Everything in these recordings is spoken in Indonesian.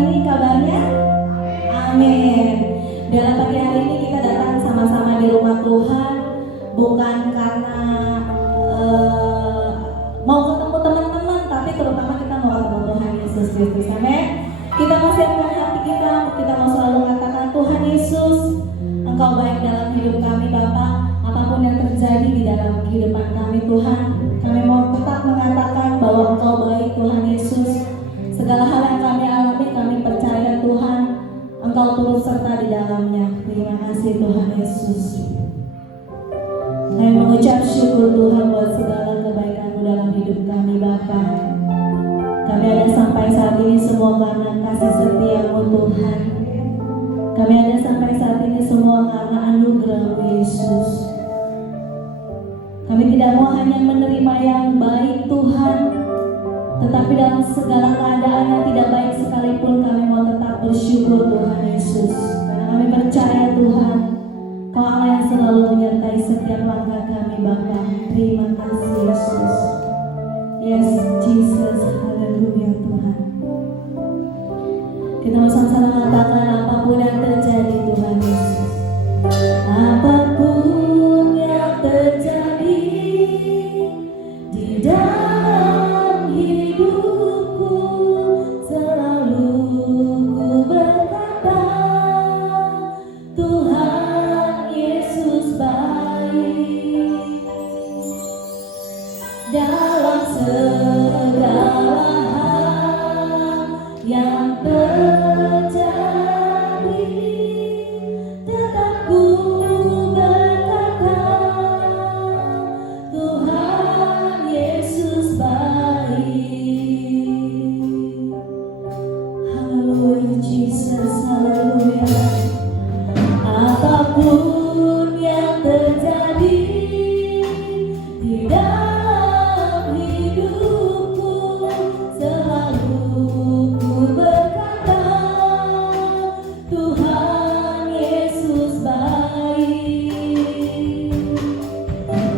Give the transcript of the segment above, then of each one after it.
ini kabarnya? Amin. Dalam pagi hari ini kita datang sama-sama di rumah Tuhan bukan karena mau ketemu teman-teman, tapi terutama kita mau ketemu Tuhan Yesus Kristus. Amin. Kita mau siapkan hati kita mau selalu mengatakan, Tuhan Yesus, Engkau baik dalam hidup kami Bapa. Apapun yang terjadi di dalam kehidupan kami Tuhan, kami mau tetap mengatakan bahwa Engkau baik Tuhan Yesus. Segala hal yang kami alami, kami percaya Tuhan, Engkau turut serta di dalamnya. Terima kasih Tuhan Yesus. Kami mengucap syukur Tuhan buat segala kebaikan-Mu dalam hidup kami Bapa. Kami ada sampai saat ini semua karena kasih setia-Mu Tuhan. Kami ada sampai saat ini semua karena anugerah-Mu Yesus. Kami tidak mau hanya menerima yang baik Tuhan, tetapi dalam segala keadaan yang tidak baik sekalipun kami mau tetap bersyukur Tuhan Yesus. Karena kami percaya Tuhan, Kau Allah yang selalu menyertai setiap langkah kami Bapa. Terima kasih Yesus. Yes Jesus, haleluya Tuhan. Kita mau sama-sama mengatakan apapun yang terjadi Tuhan Yesus. Apapun yang terjadi di dalam hidupku, selalu ku berkata, Tuhan Yesus baik. Dalam segala hal yang terjadi, tetap ku berkata, Tuhan Yesus baik. Haleluya Jesus, haleluya. Apapun yang terjadi di dalam hidupku, selalu ku berkata, Tuhan Yesus baik.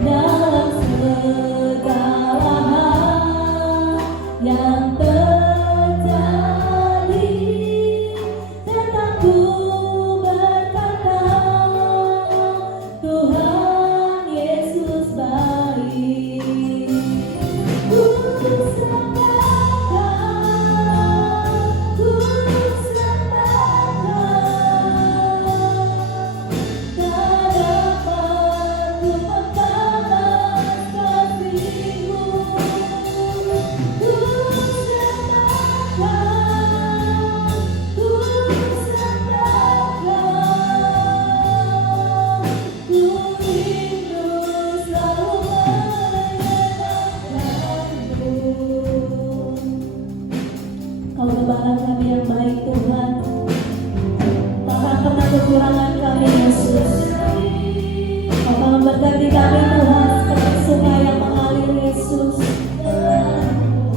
Dalam segala hal yang terjadi, tetap ku berkata, Tuhan Yesus baik. Ku sembahkan, ku sembahkan, tak dapat ku membalas kasih-Mu. Ku sembahkan, ku sembahkan, ku rindu selalu menyenangkan-Mu. Kau gembala kami yang baik Tuhan, tak pernah kekurangan kami Yesus. Kau telah memberkati kami Tuhan seperti sungai yang mengalir Yesus.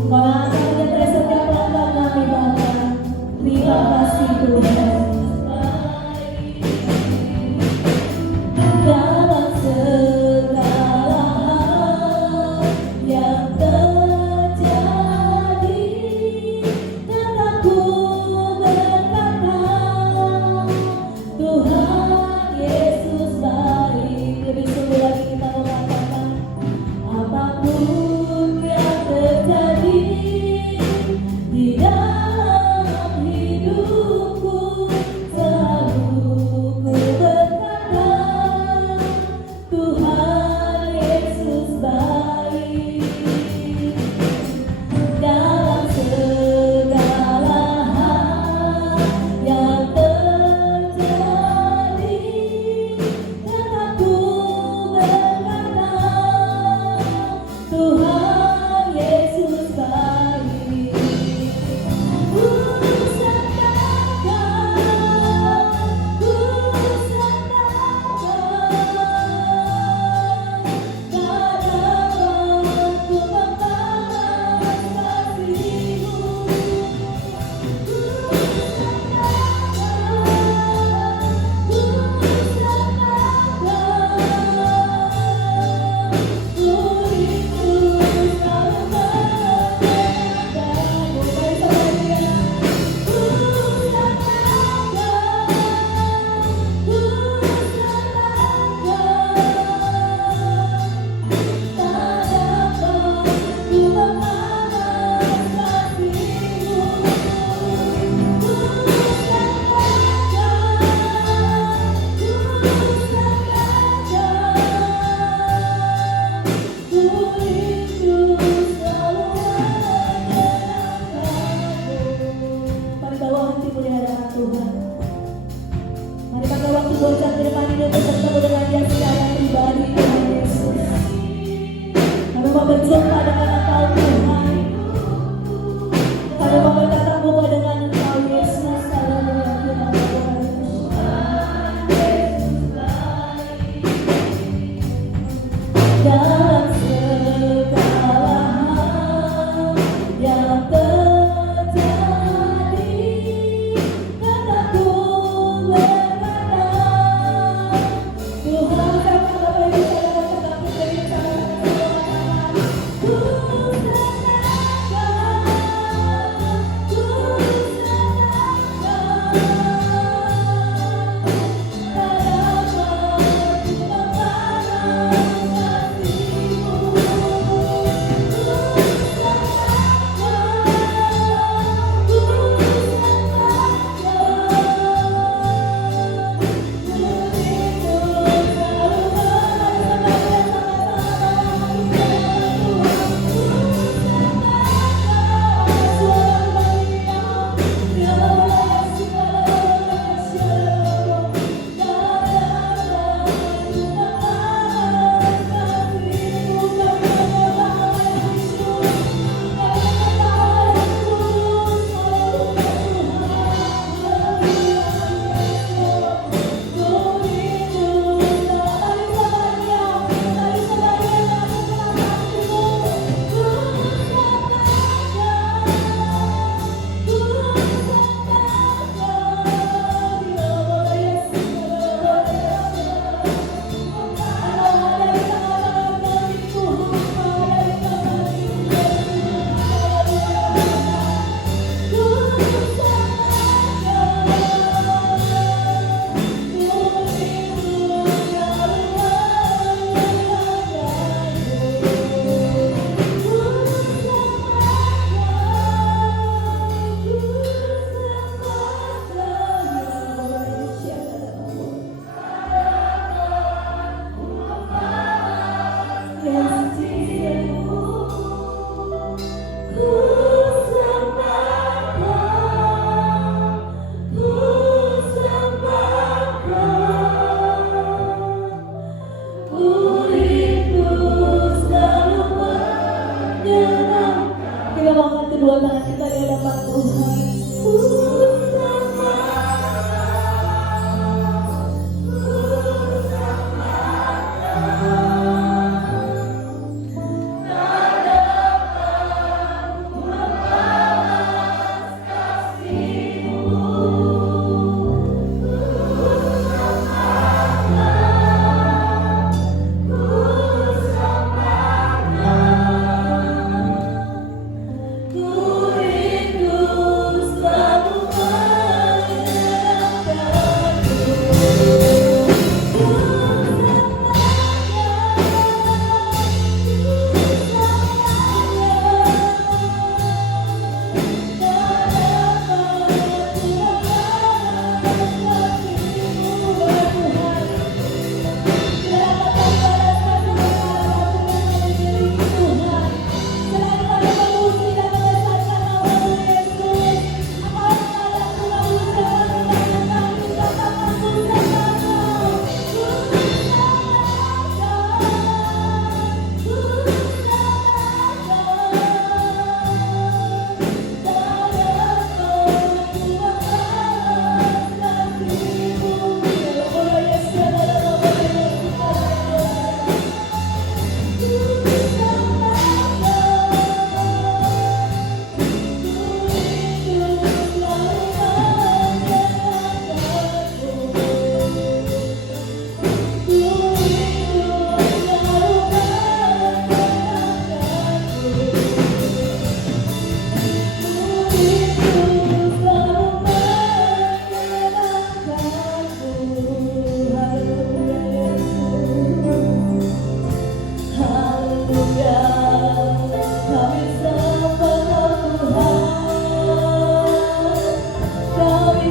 Kau yang akan menyertai setiap langkah kami Bapa. Terima kasih Tuhan. Dalam segala hal yang terjadi, tetap ku berkata, Tuhan Yesus baik. Lebih sungguh lagi kita mengatakan, apapun yang terjadi di dalam hidupku,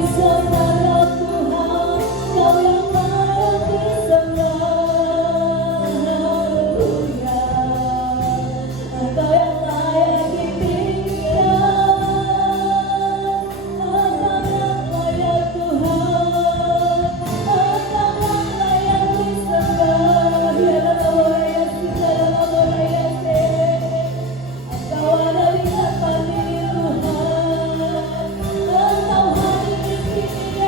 disembah Tuhan, Kau yang layak disembah. Haleluya, Engkau yang layak ditinggikan, Engkau yang layak Tuhan, Engkau yang layak disembah. Biarlah Moraya Sita, Moraya Se, Engkau ada di tempat ini Tuhan, Engkau hadir di sini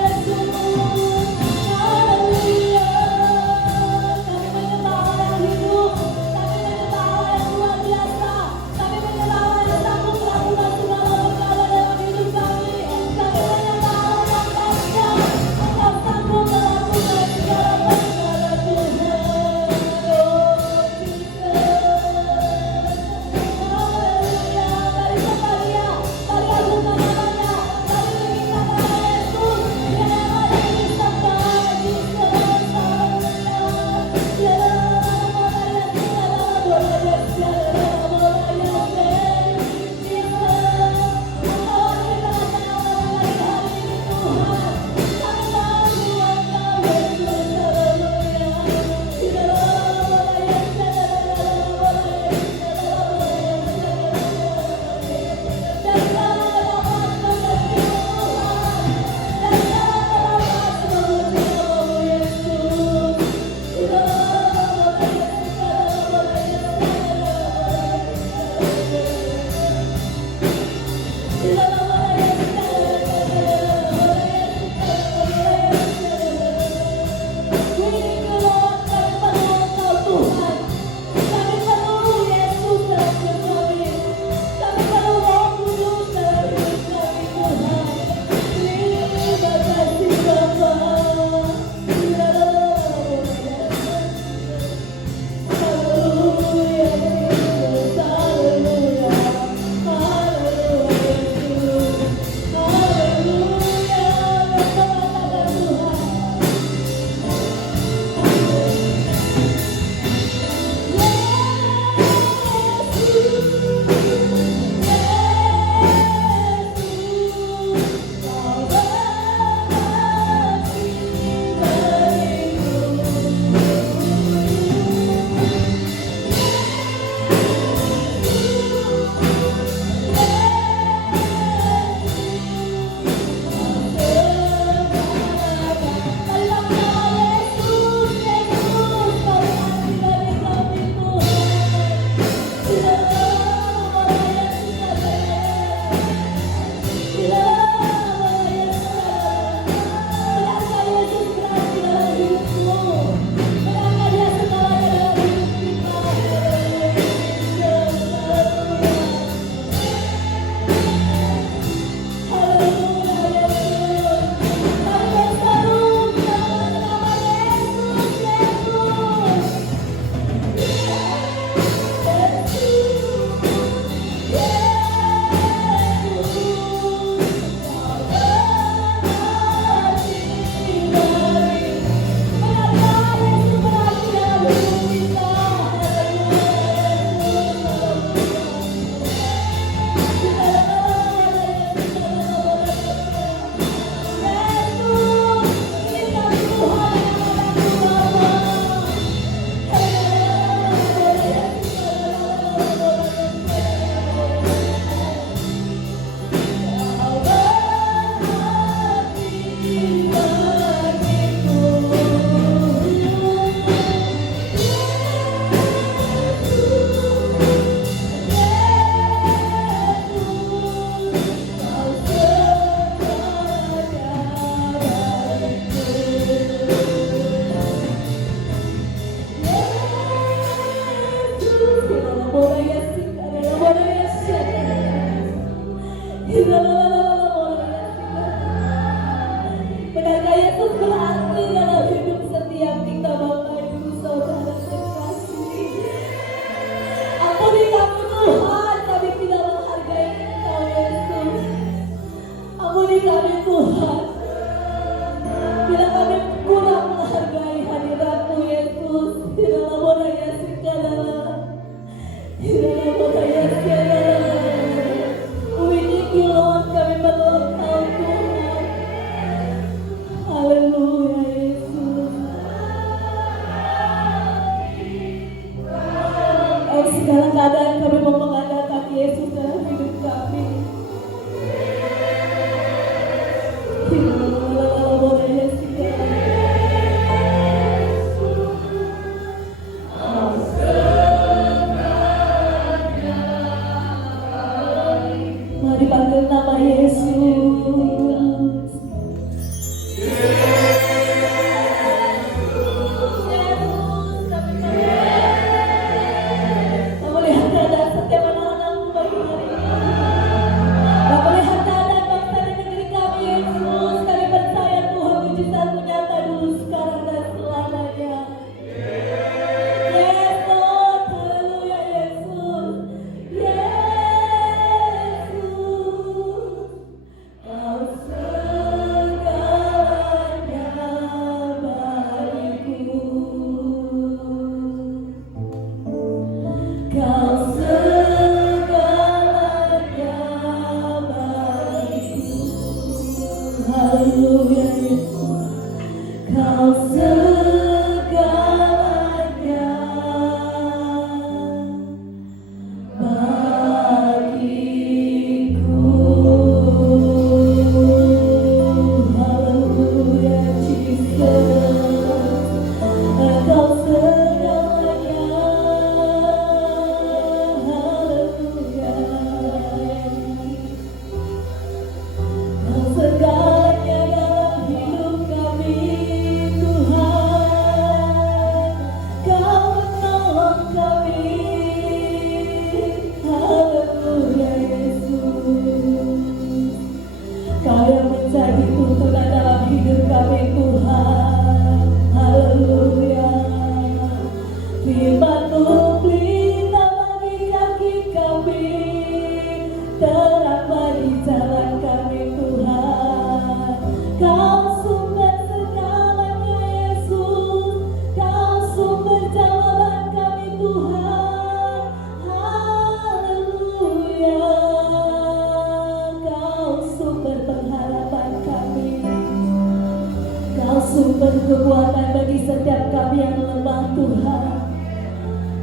sumber kekuatan bagi setiap kami yang lemah Tuhan.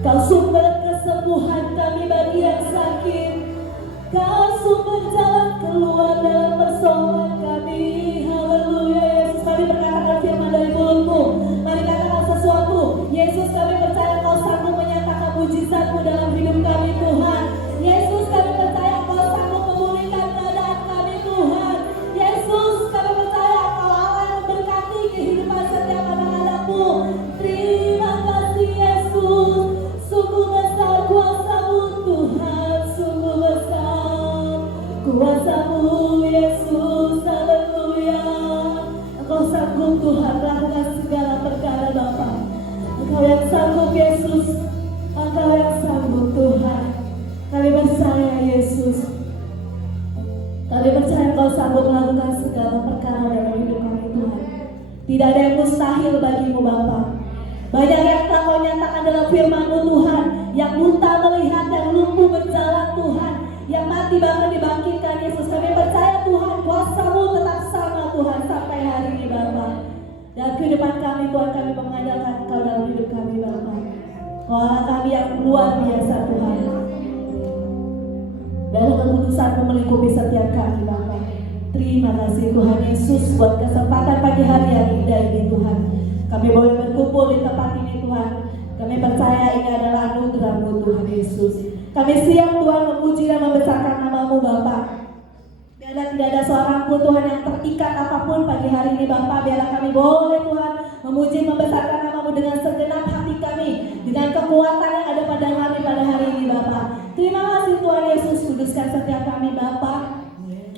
Kau sumber kesembuhan kami bagi yang sakit. Kau sumber jalan keluar dalam persoalan kami. Haleluya Yesus, kami berkatakan firman dari mulutmu. Mari katakan sesuatu. Yesus, kami percaya Kau sanggup menyatakan mujizat-Mu dalam hidup kami Tuhan. Yesus, kami percaya Kau sanggup memulihkan keadaan kami Tuhan. Yesus, kami percaya Kau Allah yang memberkati kehidupan setiap anak-anak-Mu. Terima kasih Yesus. Sungguh besar kuasa-Mu Tuhan, sungguh besar kuasa-Mu Yesus. Haleluya. Engkau sanggup Tuhan melakukan segala perkara Bapa. Engkau yang sanggup Yesus. Engkau yang sanggup Tuhan. Kami percaya Yesus. Kami percaya Engkau sanggup melakukan segala perkara dalam hidup kami Tuhan. Tidak ada yang mustahil bagimu Bapa. Banyak yang telah Kau nyatakan dalam firman-Mu Tuhan. Yang buta melihat, yang lumpuh berjalan Tuhan. Yang mati bahkan dibangkitkan Yesus. Kami percaya Tuhan, kuasa-Mu tetap sama Tuhan sampai hari ini Bapa. Dan kehidupan kami Tuhan, kami mengandalkan Kau dalam hidup kami Bapa. Kau Allah kami yang luar biasa Tuhan. Dalam kekudusan-Mu melingkupi setiap kami Bapa. Terima kasih Tuhan Yesus buat kesempatan pagi hari yang indah ini Tuhan. Kami boleh berkumpul di tempat ini Tuhan. Kami percaya ini adalah anugerah-Mu Tuhan Yesus. Kami siap Tuhan memuji dan membesarkan nama-Mu Bapa. Biarlah tidak ada seorang pun Tuhan yang terikat apapun pagi hari ini Bapa. Biarlah kami boleh Tuhan memuji membesarkan nama-Mu dengan segenap hati kami. Dengan kekuatan yang ada pada kami pada hari ini Bapa. Terima kasih Tuhan Yesus, kuduskan setiap kami Bapa.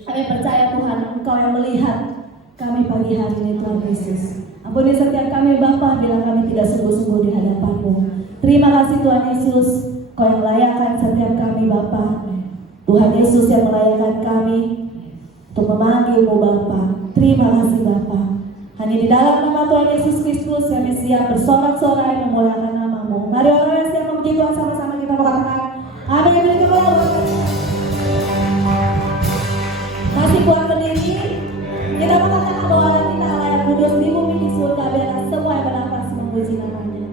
Kami percaya Tuhan Engkau yang melihat kami pagi hari ini Tuhan Yesus. Ampuni setiap kami Bapa bila kami tidak sungguh-sungguh di hadapan-Mu. Terima kasih Tuhan Yesus, Kau yang melayakkan setiap kami Bapa. Tuhan Yesus yang melayakkan kami untuk memanggil-Mu Bapa. Terima kasih Bapa. Hanya di dalam nama Tuhan Yesus Kristus kami siap bersorak-sorai memuliakan nama-Mu. Mari orang yang siap memuji Tuhan sama-sama kita berkatakan amin. Masih kuat berdiri. Kita mengatakan bahwa kita Allah yang kudus di bumi di surga. Biarlah semua yang bernafas memuji nama-Nya.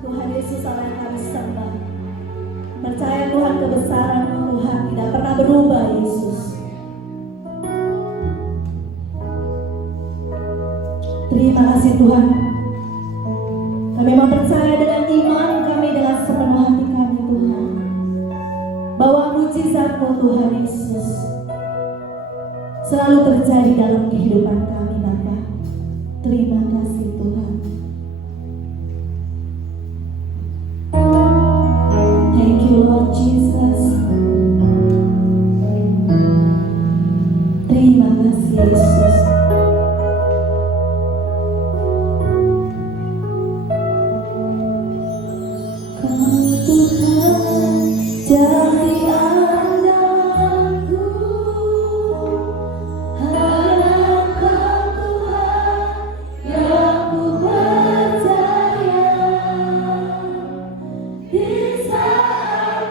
Tuhan Yesus Allah yang kami sembah. Percaya Tuhan kebesaran-Mu Tuhan tidak pernah berubah Yesus. Terima kasih Tuhan. Kami mau percaya dengan iman kami dengan sepenuh hati kami Tuhan, bahwa mujizat-Mu Tuhan Yesus selalu terjadi dalam kehidupan kami Bapa. Terima kasih Tuhan. Thank you Lord Jesus. Terima kasih Yesus. Kau Tuhan jadi andalanku, hanya Kau Tuhan yang ku percaya. Di saat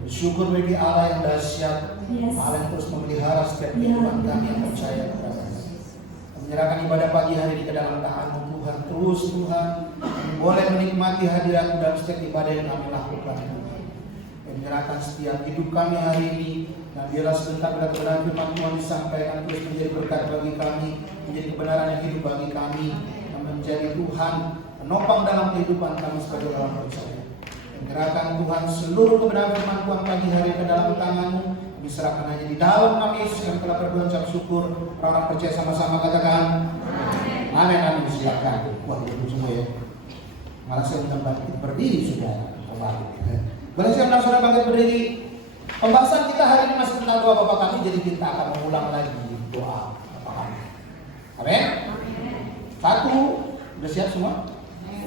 Bersyukur bagi Allah yang dahsyat, Allah yang terus memelihara setiap kehidupan kami yang percaya kepada menyerahkan ibadah pagi hari ini ke dalam tangan-Mu Tuhan. Terus Tuhan, kami boleh menikmati hadirat-Mu dalam setiap ibadah yang kami lakukan. Dan menyerahkan setiap hidup kami hari ini, dan biarlah sebentar bila kebenaran firman Tuhan disampaikan terus menjadi berkat bagi kami, menjadi kebenaran yang hidup bagi kami, dan menjadi Tuhan penopang dalam kehidupan kami sebagai orang percaya. Menyerahkan Tuhan seluruh kebenaran firman Tuhan pagi hari ke dalam tangan-Mu. Diserahkan hanya di dalam nama Yesus yang telah berdoa ucap syukur. Orang percaya sama-sama katakan amin. Amin. Silakan. Wah, itu semua ya. Malah saya undang bangkit berdiri sudah kembali. Boleh saya undang saudara bangkit berdiri. Pembahasan kita hari ini masih tentang doa Bapa Kami, jadi kita akan mengulang lagi doa Bapa Kami. Amin. Satu, udah siap semua?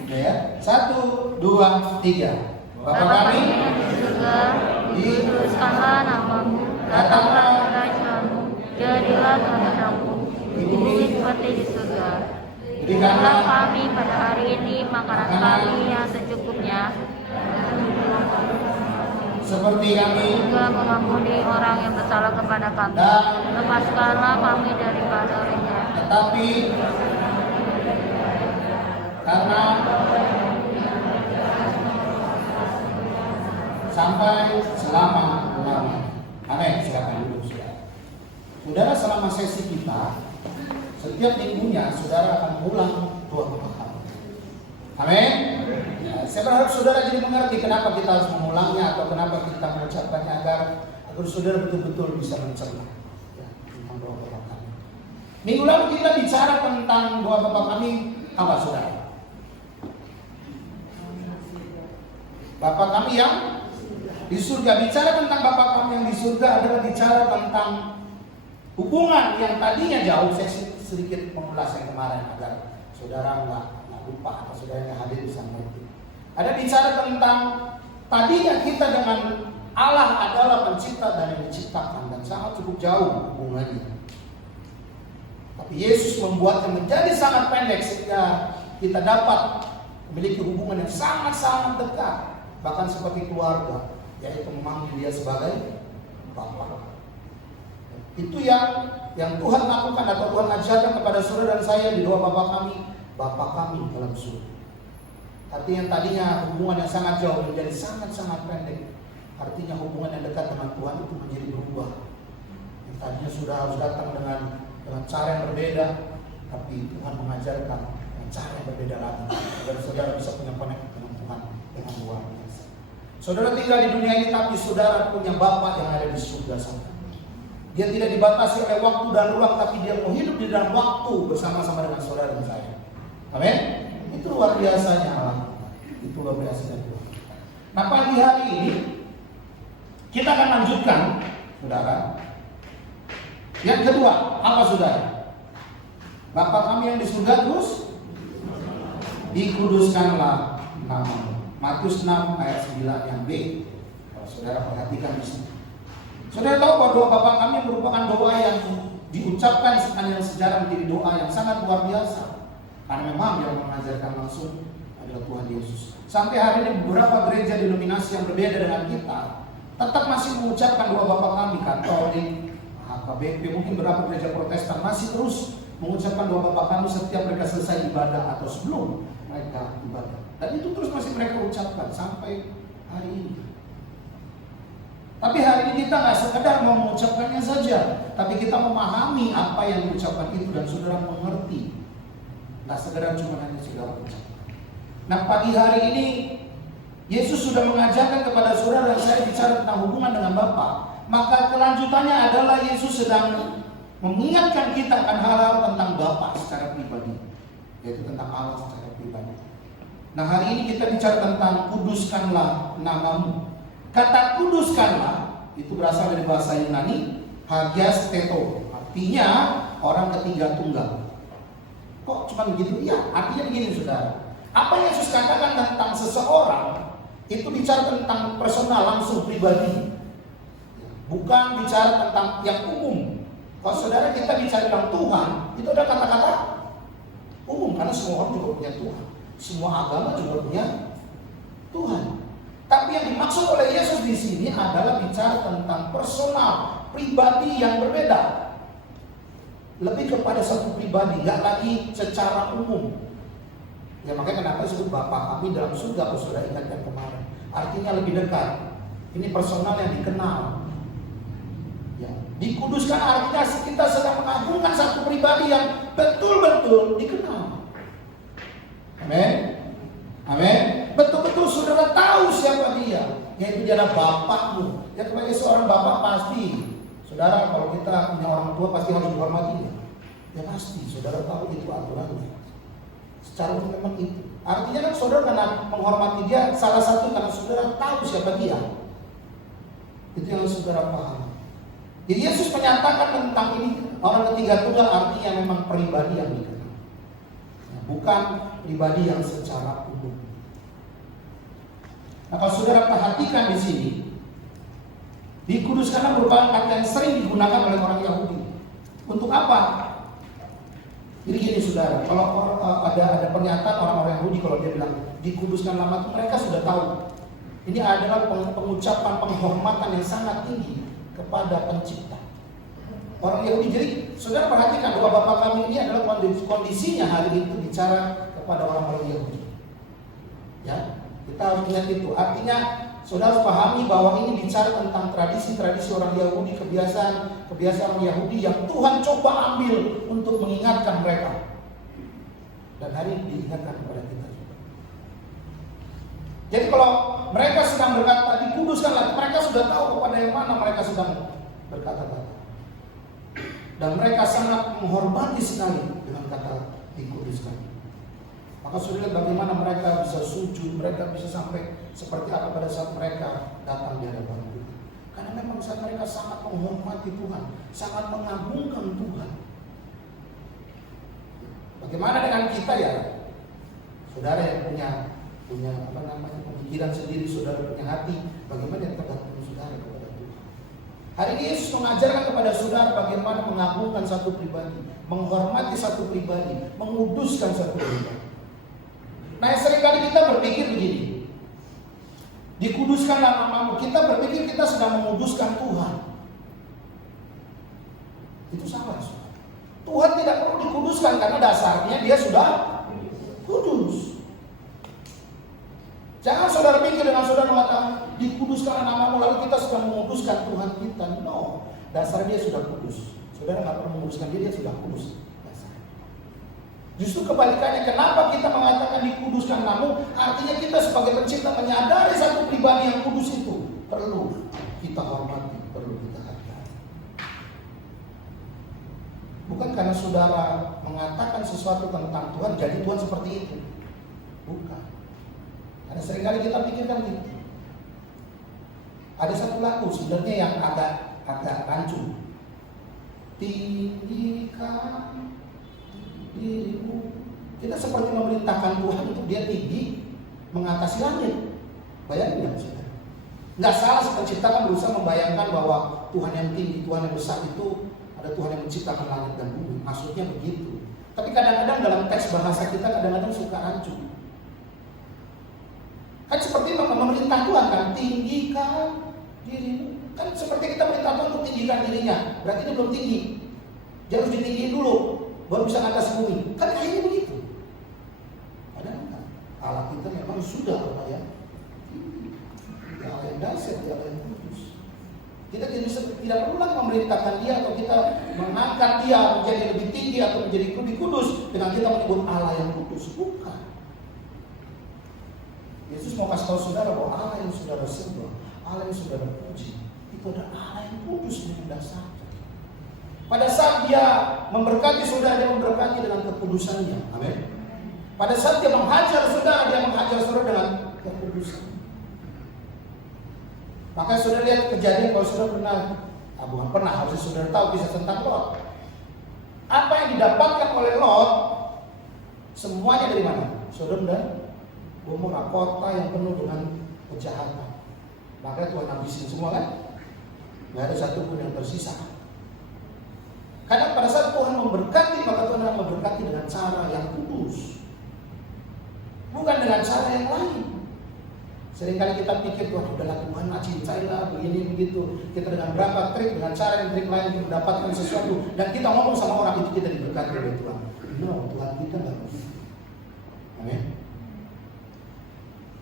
Udah ya. 1, 2, 3. Bapa Kami yang di surga, dikuduskanlah namamu, datanglah kerajaanmu, jadilah kehendakmu, di bumi seperti di surga. Berikanlah kami pada hari ini makanan kami yang secukupnya, seperti kami juga mengampuni orang yang bersalah kepada kami, lepaskanlah kami daripada orang jahat. Tetapi karena sampai selama-lamanya. Amin. Silakan duduk saudara. Saudara, selama sesi kita setiap minggunya saudara akan ulang doa Bapa Kami. Amin. Ya, saya berharap saudara jadi mengerti kenapa kita harus mengulangnya atau kenapa kita mengucapkannya agar saudara betul-betul bisa mencerna ya, tentang doa Bapa Kami. Minggu lalu kita bicara tentang doa Bapa Kami apa saudara? Bapa Kami yang di surga. Bicara tentang Bapa Kami yang di surga adalah bicara tentang hubungan yang tadinya jauh. Saya sedikit mengulas yang kemarin agar saudara nggak lupa atau saudara yang hadir bisa mengerti. Ada bicara tentang tadinya kita dengan Allah adalah pencipta dan yang menciptakan, dan sangat cukup jauh hubungannya. Tapi Yesus membuatnya menjadi sangat pendek sehingga kita dapat memiliki hubungan yang sangat-sangat dekat, bahkan seperti keluarga, yaitu memanggil dia sebagai Bapa. Itu yang Tuhan lakukan atau Tuhan ajarkan kepada saudara dan saya di doa Bapa Kami, Bapa Kami dalam surga. Artinya yang tadinya hubungan yang sangat jauh menjadi sangat-sangat pendek. Artinya hubungan yang dekat dengan Tuhan itu menjadi berubah. Yang tadinya sudah harus datang dengan cara yang berbeda, tapi Tuhan mengajarkan dengan cara yang berbeda lagi agar saudara bisa punya koneksi dengan Tuhan dengan luar biasa. Saudara tinggal di dunia ini, tapi saudara punya Bapa yang ada di surga sana. Dia tidak dibatasi oleh waktu dan ruang, tapi dia mau hidup di dalam waktu bersama-sama dengan saudara dan saya. Amin. Itu luar biasanya Allah. Itu luar biasanya Tuhan. Nah, pagi hari ini kita akan lanjutkan, saudara. Yang kedua, apa saudara? Bapa Kami yang di surga, terus dikuduskanlah namamu. Matius 6 ayat 9 yang B. Kalau saudara perhatikan di sini. Saudara tahu bahwa doa Bapa Kami merupakan doa yang diucapkan sepanjang sejarah menjadi doa yang sangat luar biasa. Karena memang yang mengajarkan langsung adalah Tuhan Yesus. Sampai hari ini beberapa gereja denominasi yang berbeda dengan kita tetap masih mengucapkan doa Bapa Kami, Katolik, HKBP, mungkin beberapa gereja Protestan masih terus mengucapkan doa Bapa Kami setiap mereka selesai ibadah atau sebelum mereka ibadah. Dan itu terus masih mereka ucapkan sampai hari ini. Tapi hari ini kita nggak sekedar mau mengucapkannya saja, tapi kita memahami apa yang diucapkan itu dan saudara mengerti. Nggak sekedar cuma hanya saudara ucapkan. Nah, pagi hari ini Yesus sudah mengajarkan kepada saudara dan saya bicara tentang hubungan dengan Bapa. Maka kelanjutannya adalah Yesus sedang mengingatkan kita akan hal-hal tentang Bapa secara pribadi, yaitu tentang Allah secara pribadi. Nah, hari ini kita bicara tentang kuduskanlah namamu. Kata kuduskanlah itu berasal dari bahasa Yunani hagias teto, artinya orang ketiga tunggal. Kok cuma begitu? Ya, artinya begini saudara. Apa yang Yesus katakan tentang seseorang itu bicara tentang personal, langsung pribadi, bukan bicara tentang yang umum. Kalau saudara kita bicara tentang Tuhan, itu ada kata-kata umum karena semua orang juga punya Tuhan, semua agama juga punya Tuhan. Tapi yang dimaksud oleh Yesus di sini adalah bicara tentang personal, pribadi yang berbeda. Lebih kepada satu pribadi, nggak lagi secara umum. Ya makanya kenapa disebut Bapa kami dalam surga, kalau sudah ingatkan kemarin. Artinya lebih dekat. Ini personal yang dikenal. Ya. Dikuduskan artinya kita sedang mengagungkan satu pribadi yang betul-betul dikenal. Amin. Amin. Betul-betul saudara tahu siapa dia. Yaitu dia adalah Bapakmu. Ya sebagai seorang bapak pasti. Saudara kalau kita punya orang tua pasti harus dihormati. Ya pasti. Saudara tahu itu aturannya. Secara umum memang itu. Artinya kan saudara karena menghormati dia, salah satu karena saudara tahu siapa dia. Itu yang saudara paham. Jadi Yesus menyatakan tentang ini orang ketiga tunggal artinya memang pribadi yang dikenal. Bukan pribadi yang secara umum. Nah, kalau saudara perhatikan di sini, dikuduskanlah merupakan kata yang sering digunakan oleh orang Yahudi. Untuk apa? Jadi gini saudara, kalau ada pernyataan orang-orang Yahudi kalau dia bilang dikuduskan lama, mereka sudah tahu. Ini adalah pengucapan penghormatan yang sangat tinggi kepada pencipta. Orang Yahudi, jadi saudara perhatikan bahwa Bapa kami ini adalah kondisinya hari itu bicara kepada orang-orang Yahudi. Ya, kita harus ingat itu. Artinya saudara harus pahami bahwa ini bicara tentang tradisi-tradisi orang Yahudi, kebiasaan orang Yahudi yang Tuhan coba ambil untuk mengingatkan mereka. Dan hari ini diingatkan kepada kita. Jadi kalau mereka sedang berkata dikuduskanlah, mereka sudah tahu kepada yang mana mereka sedang berkata-kata. Dan mereka sangat menghormati sekali dengan kata dikuduskan. Maka sudah lihat bagaimana mereka bisa sujud, mereka bisa sampai seperti apa pada saat mereka datang di hadapan Tuhan. Karena memang saat mereka sangat menghormati Tuhan, sangat mengagungkan Tuhan. Bagaimana dengan kita ya? Saudara yang punya pemikiran sendiri, saudara punya hati, bagaimana yang tergantung saudara kepada Tuhan. Hari ini Yesus mengajarkan kepada saudara bagaimana mengagungkan satu pribadi, menghormati satu pribadi, menguduskan satu pribadi. Nah, seringkali kita berpikir begini, dikuduskanlah namamu, kita berpikir kita sedang menguduskan Tuhan. Itu salah. Tuhan tidak perlu dikuduskan karena dasarnya dia sudah kudus. Jangan saudara pikir dengan saudara mengatakan dikuduskan namamu lalu kita sedang menguduskan Tuhan kita. No, dasarnya dia sudah kudus. Saudara nggak perlu menguduskan dia sudah kudus. Dasarnya. Justru kebalikannya, kenapa kita mengatakan dikuduskan namamu? Artinya kita sebagai pencipta menyadari satu pribadi yang kudus itu perlu kita hormati, perlu kita hargai. Bukan karena saudara mengatakan sesuatu tentang Tuhan jadi Tuhan seperti itu. Bukan. Karena seringkali kita pikirkan gitu. Ada satu lagu sebenarnya yang agak rancu. Tinggikan dirimu. Kita seperti memerintahkan Tuhan untuk dia tinggi mengatasi langit. Bayangin nggak saudara? Nggak salah si pencipta kan berusaha membayangkan bahwa Tuhan yang tinggi, Tuhan yang besar itu ada Tuhan yang menciptakan langit dan bumi. Maksudnya begitu. Tapi kadang-kadang dalam teks bahasa kita kadang-kadang suka rancu. Kan seperti memerintah Tuhan kan, tinggikan dirimu. Kan seperti kita perintah Tuhan untuk tinggikan dirinya. Berarti dia belum tinggi. Dia harus ditinggiin dulu, baru bisa ke atas bumi. Kan kayaknya begitu. Padahal enggak. Allah kita memang sudah Allah ya. Dia Allah yang dasar, dia Allah yang kudus. Kita tidak perlu lagi memerintahkan dia atau kita mengangkat dia menjadi lebih tinggi atau menjadi lebih kudus dengan kita menyebut Allah yang kudus. Bukan. Yesus mau kasih tahu saudara bahwa Allah yang saudara sembah, Allah yang saudara puji, itu adalah Allah yang kudus dengan dasarnya. Pada saat dia memberkati saudara, dia memberkati dengan kekudusannya. Amin. Pada saat dia menghajar saudara, dia menghajar saudara dengan kekudusan. Maka saudara lihat kejadian kalau saudara bukan pernah, harusnya saudara tahu bisa tentang Lot. Apa yang didapatkan oleh Lot, semuanya dari mana? Sodom dan Gomora, kota yang penuh dengan kejahatan. Maka Tuhan habisin semua kan? Gak ada satu pun yang tersisa. Karena pada saat Tuhan memberkati, maka Tuhan akan memberkati dengan cara yang kudus, bukan dengan cara yang lain. Seringkali kita pikir, wah udahlah Tuhan cincailah begini begitu. Kita dengan berapa trik, dengan cara dan trik lain untuk mendapatkan sesuatu, dan kita ngomong sama orang itu kita diberkati oleh Tuhan. No, Tuhan kita nggak begitu. Amin.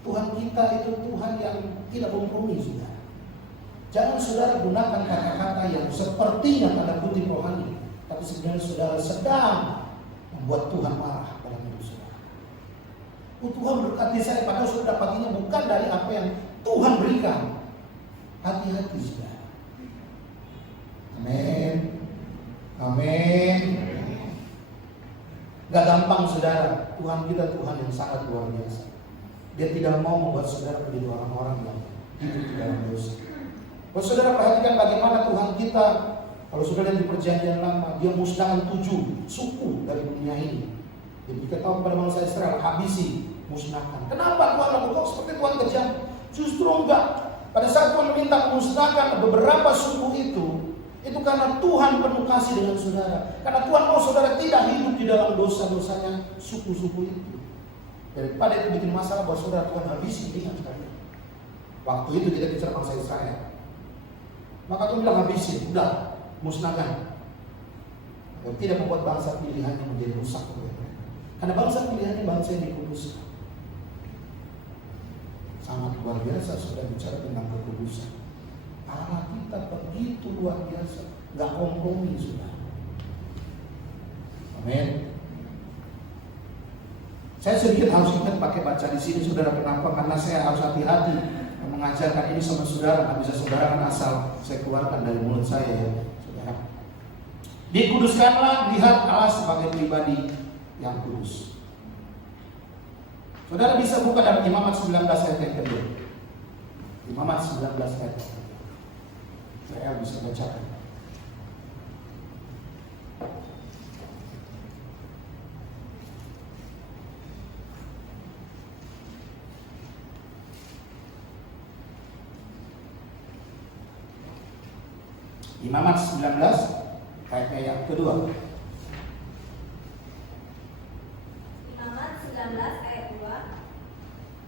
Tuhan kita itu Tuhan yang tidak kompromi, saudara. Jangan saudara gunakan kata-kata yang sepertinya tanda kutip rohani, tapi sebenarnya saudara sedang membuat Tuhan marah dalam hidup saudara. Tuhan berkati saya, padahal saudara dapatinya bukan dari apa yang Tuhan berikan. Hati-hati saudara. Amin. Amin. Gak gampang saudara. Tuhan kita Tuhan yang sangat luar biasa. Dia tidak mau membuat saudara menjadi orang-orang yang hidup di dalam dosa. Kalau saudara perhatikan bagaimana Tuhan kita, kalau saudara di perjanjian lama, dia musnahkan 7 suku dari dunia ini. Dia beritahu kepada bangsa Israel, habisi, musnahkan. Kenapa Tuhan lakukan seperti Tuhan kejam? Justru enggak. Pada saat Tuhan meminta memusnahkan beberapa suku itu karena Tuhan penuh kasih dengan saudara. Karena Tuhan mau saudara tidak hidup di dalam dosa-dosanya suku-suku itu. Daripada itu bikin masalah buat saudara, Tuhan habisi dengan sekalian. Waktu itu kita bicara bangsa Israel. Maka Tuhan bilang habisin, udah, musnahkan. Dan tidak membuat bangsa pilihannya menjadi rusak oleh mereka. Karena bangsa pilihannya bangsa yang dikuduskan. Sangat luar biasa sudah bicara tentang kekudusan. Allah kita begitu luar biasa, nggak kompromi sudah. Amin. Saya sedikit harus ingat pakai baca di sini saudara, kenapa? Karena saya harus hati-hati mengajarkan ini sama saudara, nggak bisa saudara kan asal saya keluarkan dari mulut saya ya, saudara. Dikuduskanlah, lihat Allah sebagai pribadi yang kudus. Saudara bisa buka dalam Imamat 19 ayat yang kedua. Imamat 19 ayat. Saya bisa bacakan. Imamat 19 ayat yang kedua. Imamat 19 ayat 2.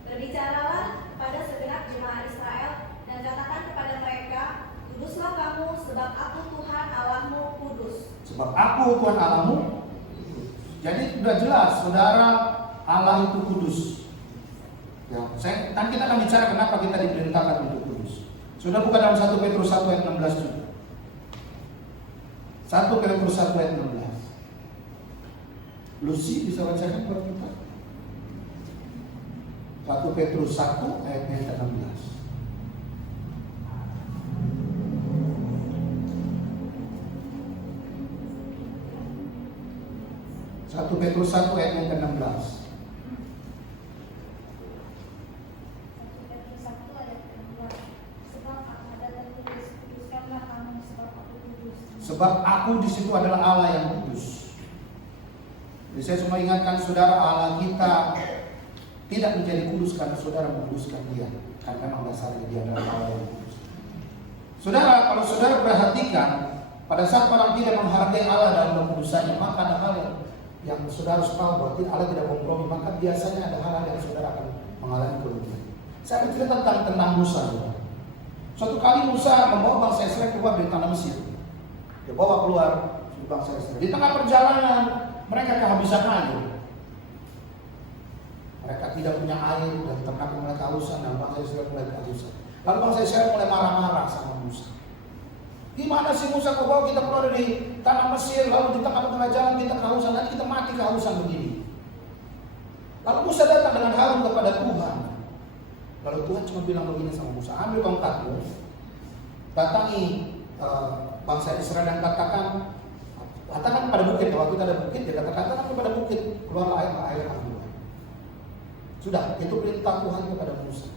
Berbicaralah kepada segenap jemaah Israel dan katakan kepada mereka, kuduslah kamu sebab aku Tuhan Allahmu kudus. Sebab aku Tuhan Allahmu. Jadi sudah jelas saudara, Allah itu kudus. Ya, nanti kita akan bicara kenapa kita diperintahkan untuk kudus. Sudah buka dalam 1 Petrus 1 ayat 16 juga. 1 Petrus 1 ayat 16. Lucy bisa bacakan buat kita? 1 Petrus 1 ayat 16. 1 Petrus 1 ayat yang ke-16. 1 Petrus 1 ayat 16. Sebab ada tertulis, kuduskanlah kamu sebab aku kudus. Sebab aku di situ adalah Allah yang kudus. Jadi saya cuma ingatkan saudara, Allah kita tidak menjadi kudus karena saudara mengkuduskan dia, karena memang dasarnya dia adalah Allah yang kudus. Saudara, kalau saudara perhatikan, pada saat orang tidak menghargai Allah dalam kekudusannya, maka ada hal yang saudara harus tahu bahwa Allah tidak kompromi, maka biasanya ada hal yang saudara akan mengalami kerugian. Saya bercerita tentang Musa. Suatu kali Musa membawa bangsa Israel keluar dari tanah Mesir. Dia bawa keluar bangsa Israel. Di tengah perjalanan mereka kehabisan air. Mereka tidak punya air dan ternak mulai kehausan, dan bangsa Israel mulai kehausan. Lalu bangsa Israel mulai marah-marah sama Musa. Gimana sih Musa, kau bawa kita keluar dari tanah Mesir, lalu di tengah-tengah jalan kita kehausan, nanti kita mati kehausan begini. Lalu Musa datang dengan harum kepada Tuhan. Lalu Tuhan cuma bilang begini sama Musa, ambil tongkatmu, datangi bangsa Israel dan katakan pada bukit. Kalau kita ada bukit, dia katakan kepada bukit, keluarlah air yang keluar. Sudah, itu perintah Tuhan kepada Musa.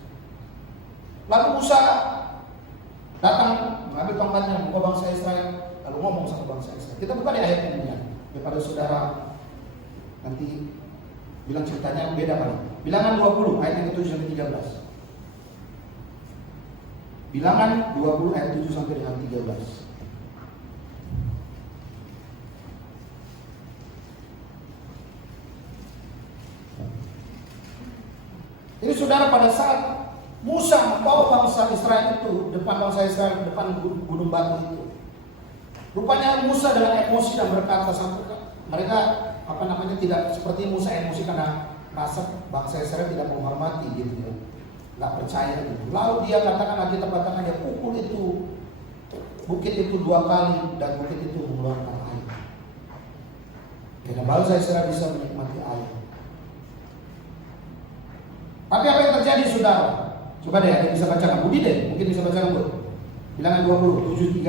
Lalu Musa datang, mengambil tongkatnya, membawa bangsa Israel, lalu ngomong sama bangsa Israel. Kita buka di ayat yang ini, daripada saudara nanti bilang ceritanya beda kali. Bilangan 20 ayat yang ke-7 sampai 13. Bilangan 20 ayat 7 sampai dengan 13. Jadi saudara, pada saat Musa membawa bangsa Israel itu depan bangsa Israel, depan gunung batu itu. Rupanya Musa dengan emosi dan berkata sampai mereka tidak seperti Musa emosi karena merasa bangsa Israel tidak menghormati gitu ya, nggak percaya gitu. Lalu dia katakan dia pukul itu bukit itu 2 kali dan bukit itu mengeluarkan air. Karena bangsa Israel bisa menikmati air. Tapi apa yang terjadi, saudara? Coba deh, ada bisa bacakan. Budi deh, mungkin bisa bacakan Bud. Bilangan 20, 7-13.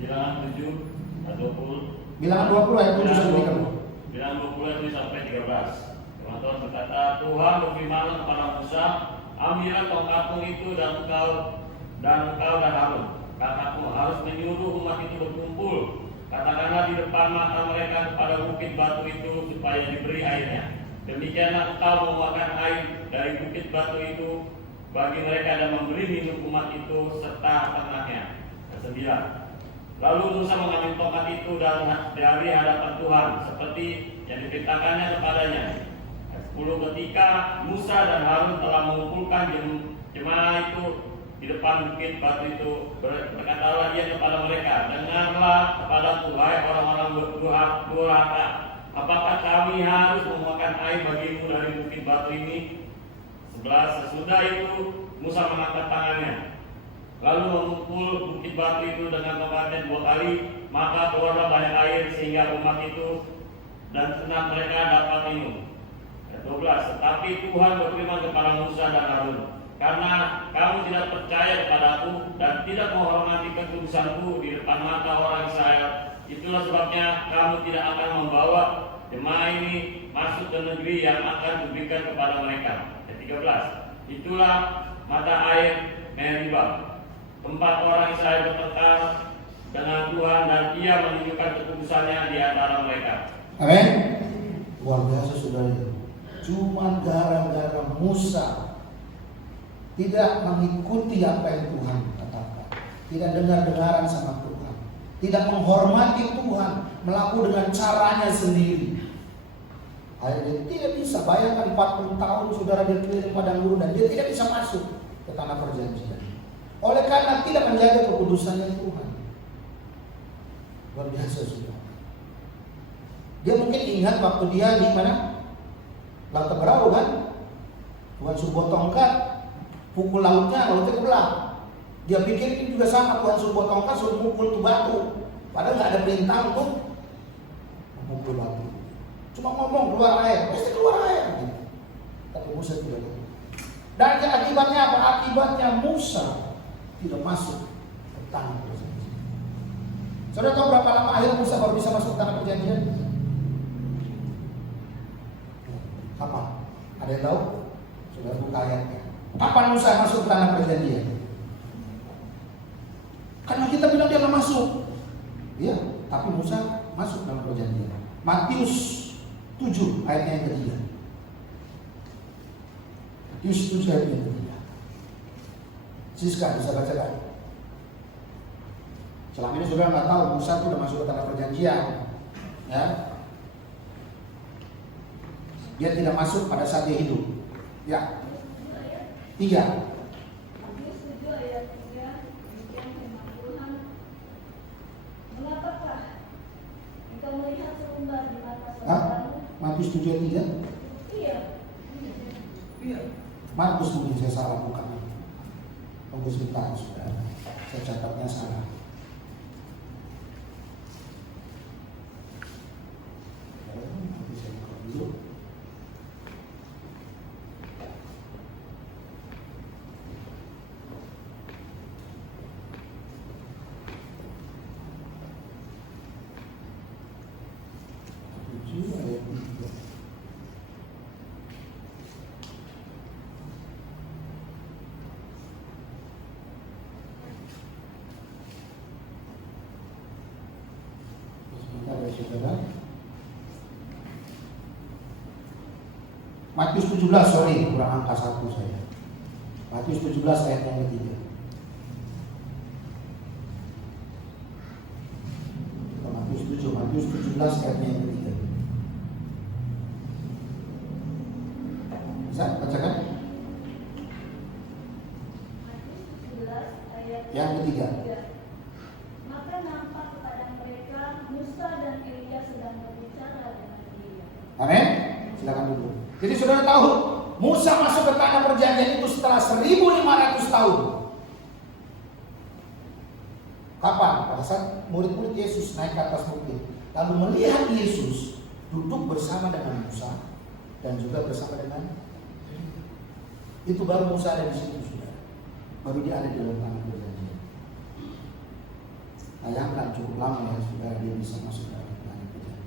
Bilangan 7 20. Bilangan 20 ayat 7 sampai 13. Bilangan 20 ayat 7 sampai 13. Firman Tuhan berkata, Tuhan berfirman kepada Musa, ambillah tongkatmu itu dan engkau dan Harun. Kataku harus menyuruh umat itu berkumpul. Katakanlah di depan mata mereka kepada bukit batu itu supaya diberi airnya. Demikianlah engkau mengeluarkan air dari bukit batu itu bagi mereka dan memberi minum umat itu serta ternaknya. 9. Lalu Musa mengambil tongkat itu dari hadapan Tuhan seperti yang diperintahkannya kepadanya. 10. Ketika Musa dan Harun telah mengumpulkan jemaah itu di depan bukit batu itu, berkatalah ia kepada mereka, dengarlah kepadaku, hai orang-orang durhaka, apakah kami harus memuahkan air bagimu dari bukit batu ini? 11. Sesudah itu Musa mengangkat tangannya, lalu memukul bukit batu itu dengan tongkatnya 2 kali, maka keluarlah banyak air sehingga umat itu dan ternak mereka dapat minum. 12. Tetapi Tuhan berfirman kepada Musa dan Harun, karena kamu tidak percaya kepadaku dan tidak menghormati kekudusanku di depan mata orang Israel, itulah sebabnya kamu tidak akan membawa jemaah ini masuk ke negeri yang akan diberikan kepada mereka. 13. Itulah mata air Meribah, tempat orang Israel bertengkar dengan Tuhan dan ia menunjukkan kekudusannya di antara mereka. Amin. Luar biasa saudara. Cuma gara-gara Musa tidak mengikuti apa yang Tuhan katakan, tidak dengar-dengaran sama Tuhan, tidak menghormati Tuhan, melakukan dengan caranya sendiri. Akhirnya dia tidak bisa. Bayangkan 40 tahun saudara dia keliling padang gurun dan dia tidak bisa masuk ke tanah perjanjian. Oleh karena tidak menjaga kekudusannya Tuhan. Luar biasa saudara. Dia mungkin ingat waktu dia di mana? Laut Teberau kan? Tuhan suruh tongkat, pukul lautnya kebelah. Dia pikir ini juga sama, Tuhan suruh tongkat, suruh pukul tuh batu. Padahal nggak ada perintah untuk memukul batu. Cuma ngomong keluar air, pasti keluar air. Gitu. Tapi Musa tidak. Dan akibatnya apa? Akibatnya Musa tidak masuk ke tanah perjanjian. Saudara tahu berapa lama akhir Musa baru bisa masuk ke tanah perjanjian? Kapan? Ada yang tahu? Sudah buka ayatnya. Kapan Musa masuk ke tanah perjanjian? Karena kita bilang dia nggak masuk. Iya, tapi Musa masuk dalam perjanjian. Matius 7 ayatnya yang ketiga. Matius 7 ayatnya yang ketiga. Siska bisa baca kan? Selama ini saudara nggak tahu Musa itu udah masuk ke tanah perjanjian, ya? Dia tidak masuk pada saat dia hidup. Ya. 3. Matius 7 ayat 3? Iya. Markus mungkin saya salah, bukan. Tunggu sebentar sudah. Saya catatnya salah. Nanti saya buka dulu. Matius 17, sorry, kurang angka 1 saya. Matius 17 ayat yang ketiga. Matius 17 ayat yang ketiga. Amin. Silakan dulu. Jadi saudara tahu, Musa masuk ke tanah perjanjian itu setelah 1500 tahun. Kapan? Pada saat murid-murid Yesus naik ke atas bukit, lalu melihat Yesus duduk bersama dengan Musa dan juga bersama dengan itu, baru Musa ada di situ, saudara. Baru dia ada di dalam tanah perjanjian. Bayangkan cukup lama ya saudara dia bisa masuk ke dalam tanah perjanjian.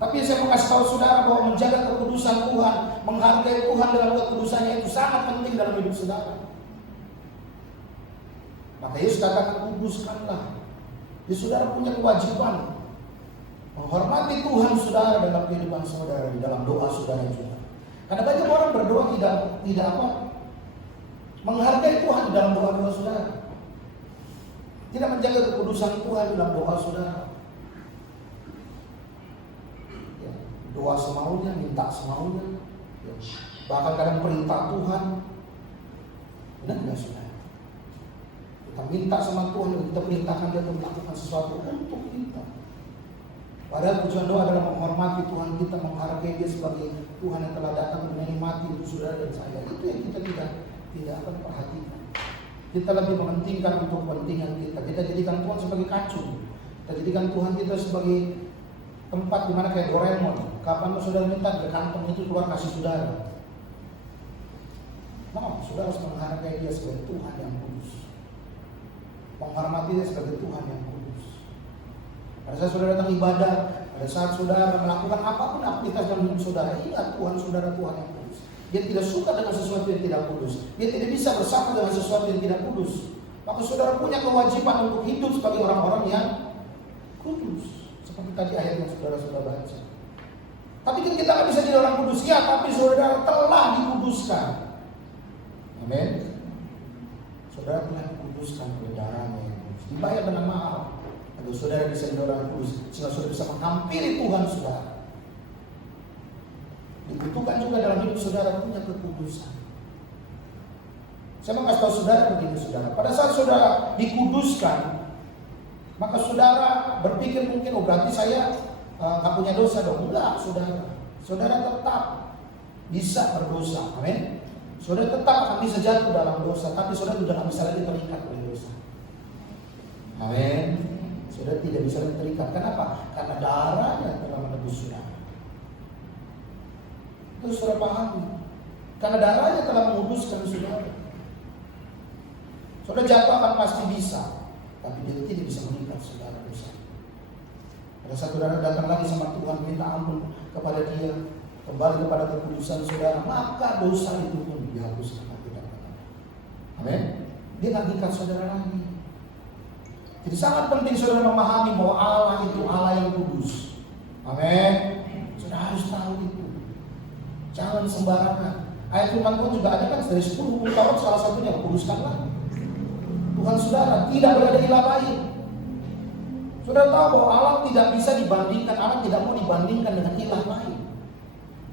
Tapi saya mau kasih tahu saudara bahwa menjaga kekudusan Tuhan, menghargai Tuhan dalam kekudusannya itu sangat penting dalam hidup saudara. Maka Yesus katakan kuduskanlah. Jadi saudara punya kewajiban menghormati Tuhan saudara dalam kehidupan saudara, di dalam doa saudara juga. Karena banyak orang berdoa tidak apa? Menghargai Tuhan dalam doa-doa saudara. Tidak menjaga kekudusan Tuhan dalam doa saudara. Ya, doa semaunya, minta semaunya. Ya, bahkan kadang perintah Tuhan. Benar tidak saudara? Kita minta sama Tuhan, kita perintahkan Dia untuk melakukan sesuatu untuk kita. Padahal tujuan doa adalah menghormati Tuhan kita, menghargai Dia sebagai Tuhan yang telah datang menikmati untuk saudara dan saya. Itu yang kita tidak akan perhatikan. Kita lebih mementingkan untuk kepentingan kita. Kita jadikan Tuhan sebagai kacung. Kita jadikan Tuhan kita sebagai tempat di mana kayak Doraemon. Kapan saudara minta ke kantong itu keluar kasih saudara. No, saudara harus menghargai Dia sebagai Tuhan yang kudus. Menghormati Dia sebagai Tuhan yang kudus. Pada saat saudara datang ibadah, pada saat saudara melakukan apapun aktivitas dalam hidup saudara, ingat Tuhan saudara Tuhan yang kudus. Dia tidak suka dengan sesuatu yang tidak kudus. Dia tidak bisa bersatu dengan sesuatu yang tidak kudus. Maka saudara punya kewajiban untuk hidup sebagai orang-orang yang kudus. Seperti tadi ayat yang saudara sudah baca. Tapi kan kita nggak bisa jadi orang kudus, ya, tapi saudara telah dikuduskan. Amin. Saudara telah dikuduskan oleh darahnya yang kudus, dibayar dengan mahal. Agar saudara bisa jadi orang kudus, sehingga saudara bisa menghampiri Tuhan saudara. Dibutuhkan juga dalam hidup saudara punya kekudusan. Saya mau kasih tahu saudara begini saudara. Pada saat saudara dikuduskan, maka saudara berpikir mungkin, oh berarti saya nggak punya dosa dong. Enggak saudara. Saudara tetap bisa berdosa. Amin. Saudara tetap akan bisa jatuh dalam dosa, tapi saudara sudah tidak bisa lagi terikat oleh dosa. Amin. Saudara tidak bisa lagi terikat. Kenapa? Karena darahnya telah menebus saudara. Itu saudara pahami. Karena darahnya telah menguduskan saudara. Saudara jatuh akan pasti bisa, tapi dia tidak bisa mengikat saudara dosa. Pada saat saudara datang lagi sama Tuhan, minta ampun kepada Dia, kembali kepada kekudusan saudara, maka dosa itu pun dihapuskan. Amin. Dia akan ikat saudara lagi. Jadi sangat penting saudara memahami bahwa Allah itu Allah yang kudus. Amin. Saudara harus tahu itu. Jangan sembarangan. Ayat firman Tuhan juga ada kan dari 10 hukum Taurat, salah satunya kuduskanlah Tuhan saudara, tidak berada ilah lain. Saudara tahu bahwa Allah tidak bisa dibandingkan, Allah tidak mau dibandingkan dengan ilah lain.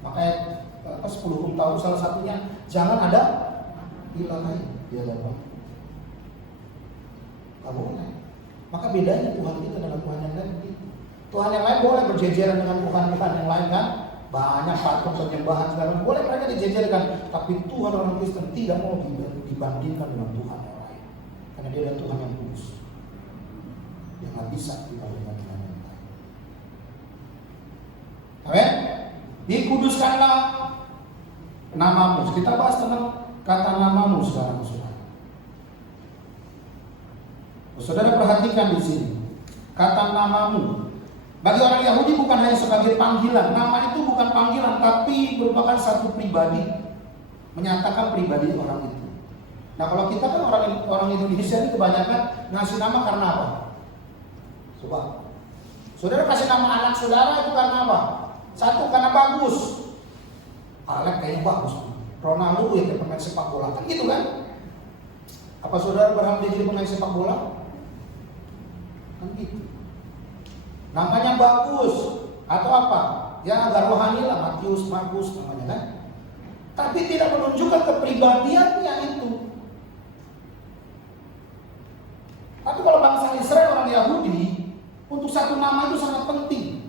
Makanya 10 hukum Taurat salah satunya jangan ada ilah lain. Dia apa? Tak boleh. Maka bedanya Tuhan kita dengan Tuhan yang lain begitu. Tuhan yang lain boleh berjejeran dengan Tuhan yang lain kan? Banyak patung penyembahan segala boleh mereka dijejerkan, tapi Tuhan orang Kristen tidak mau dibandingkan dengan Tuhan yang lain. Karena Dia adalah Tuhan yang kudus. Yang nggak bisa dibandingkan dengan yang lain. Amin. Dikuduskanlah namamu. Kita bahas tentang kata namamu sekarang, saudara. Saudara perhatikan di sini kata namamu. Bagi orang Yahudi bukan hanya sebagai panggilan. Nama itu bukan panggilan, tapi merupakan satu pribadi, menyatakan pribadi orang itu. Nah kalau kita kan orang Indonesia ini kebanyakan ngasih nama karena apa? Coba, saudara kasih nama anak saudara itu karena apa? Satu, karena bagus. Alek kayaknya bagus. Ronaldo ya kayak pemain sepak bola, kan gitu kan? Apa saudara berharap dia jadi pemain sepak bola? Kan gitu. Namanya bagus atau apa? Ya agak rohani lah, Matius, Markus namanya kan. Tapi tidak menunjukkan kepribadiannya itu. Tapi kalau bangsa Israel, orang Yahudi, untuk satu nama itu sangat penting.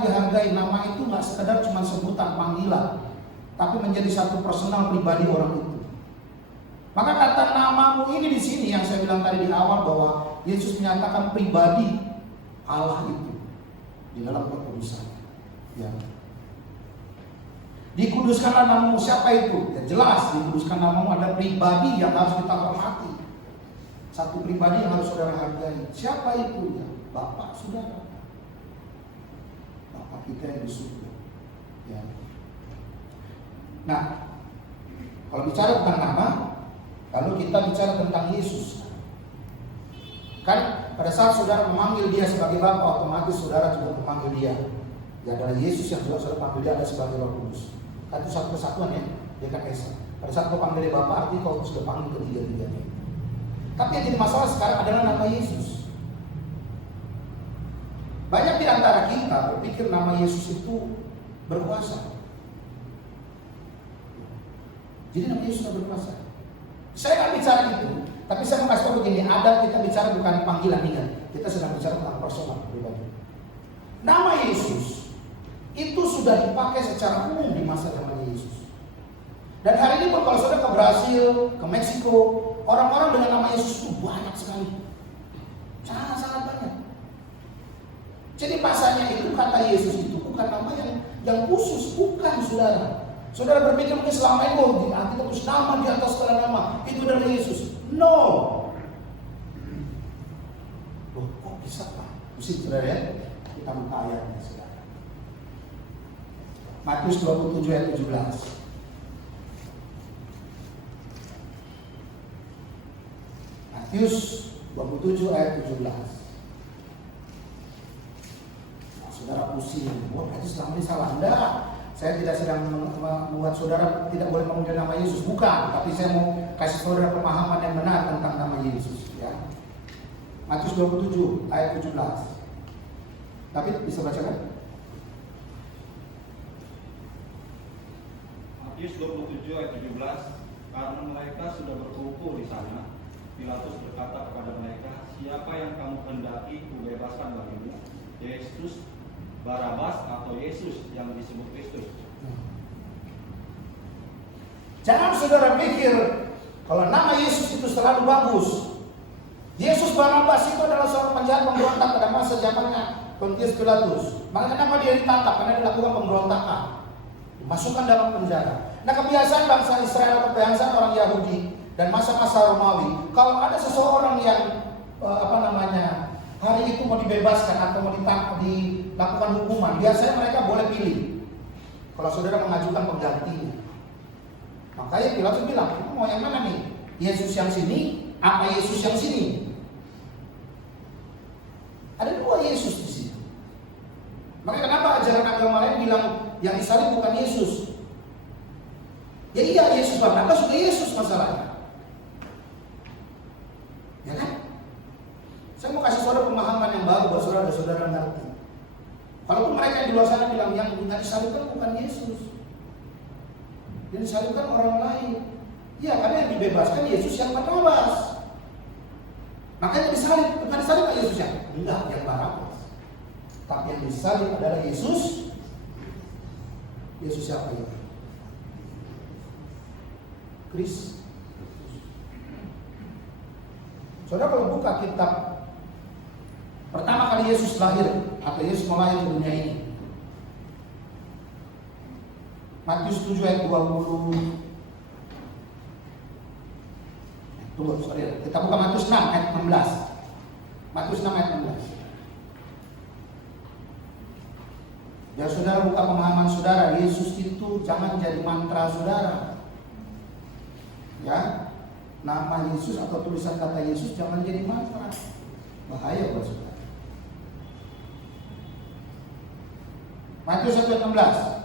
sangat dihargai. Nama itu nggak sekedar cuma sebutan panggilan, tapi menjadi satu personal pribadi orang itu. Maka kata namamu ini di sini yang saya bilang tadi di awal bahwa Yesus menyatakan pribadi Allah itu di dalam kekudusan. Ya. Dikuduskanlah namamu, siapa itu? Ya jelas, dikuduskan namamu ada pribadi yang harus kita hormati. Satu pribadi yang harus saudara hargai. Siapa itu? Ya, Bapak saudara. Bapak kita yang di surga. Ya. Nah, kalau bicara tentang nama, lalu kita bicara tentang Yesus. Kan pada saat saudara memanggil dia sebagai Bapa, otomatis saudara juga memanggil dia. Ya adalah Yesus yang juga saudara panggil dia ada sebagai Roh Kudus. Itu satu kesatuan ya, dia kan Esa. Pada saat kau panggil dia Bapa, artinya kau sudah panggil ketiga-tiganya. Tapi yang jadi masalah sekarang adalah nama Yesus. Banyak di antara kita berpikir nama Yesus itu berkuasa. Jadi nama Yesus tidak berkuasa. Saya akan bicara itu, tapi saya mau kasih tahu begini, ada kita bicara bukan panggilan ingat, kita sedang bicara tentang personal pribadi. Nama Yesus itu sudah dipakai secara umum di masa zaman Yesus. Dan hari ini pun kalau saudara ke Brasil, ke Meksiko, orang-orang dengan nama Yesus itu banyak sekali, sangat-sangat banyak. Jadi bahasanya itu kata Yesus itu bukan nama yang khusus, bukan saudara. Saudara berpikir mungkin selama ini kita terus nama di atas segala nama itu adalah Yesus. No. Loh, kok bisa Pak? Mesti saudara ya, kita buka ayatnya saudara. Matius 27 ayat 17. Matius 27 ayat 17. Nah, saudara pusing, wah berarti selama ini salah. Enggak. Saya tidak sedang membuat saudara tidak boleh memanggil nama Yesus, bukan. Tapi saya mau kasih saudara pemahaman yang benar tentang nama Yesus. Ya. Matius 27 ayat 17. Tapi bisa bacakan? Matius 27 ayat 17. Karena mereka sudah berkumpul di sana, Pilatus berkata kepada mereka, siapa yang kamu hendaki kubebaskan bagimu? Yesus, Barabas, atau Yesus yang disebut Kristus? Jangan saudara pikir kalau nama Yesus itu selalu bagus. Yesus Barabas itu adalah seorang penjahat pemberontak pada masa zamannya Pontius Pilatus. Maka kenapa dia ditangkap? Karena dilakukan pemberontakan, dimasukkan dalam penjara. Nah, kebiasaan bangsa Israel atau kebiasaan orang Yahudi dan masa-masa Romawi, kalau ada seseorang yang hari itu mau dibebaskan atau mau dilakukan hukuman, biasanya mereka boleh pilih. Kalau saudara mengajukan penggantinya, makanya Pilatus bilang, mau yang mana nih? Yesus yang sini, apa Yesus yang sini? Ada dua Yesus di sini. Makanya kenapa ajaran agama lain bilang yang disalib bukan Yesus? Ya iya, Yesus Barnabas sudah Yesus masalahnya. Ya kan? Saya mau kasih saudara pemahaman yang baru buat saudara dan saudara ngerti. Walaupun mereka yang di luar sana bilang yang disalibkan bukan Yesus, yang disalibkan orang lain. Ya, karena yang dibebaskan Yesus yang Barnabas. Makanya disalib, bukan disalib kan Yesus yang enggak, yang Barnabas. Tapi yang disalib adalah Yesus. Yesus siapa itu? Kristus. Saudara kalau buka kitab pertama kali Yesus lahir atau Yesus melahir ke dunia ini, Matius 7 ayat 20. Kita buka Matius 6 ayat 16. Matius 6 ayat 16. Ya saudara buka pemahaman saudara, Yesus itu jangan jadi mantra saudara. Ya, nama Yesus atau tulisan kata Yesus jangan jadi mantra. Bahaya buat saudara. Matius 1 ayat 16.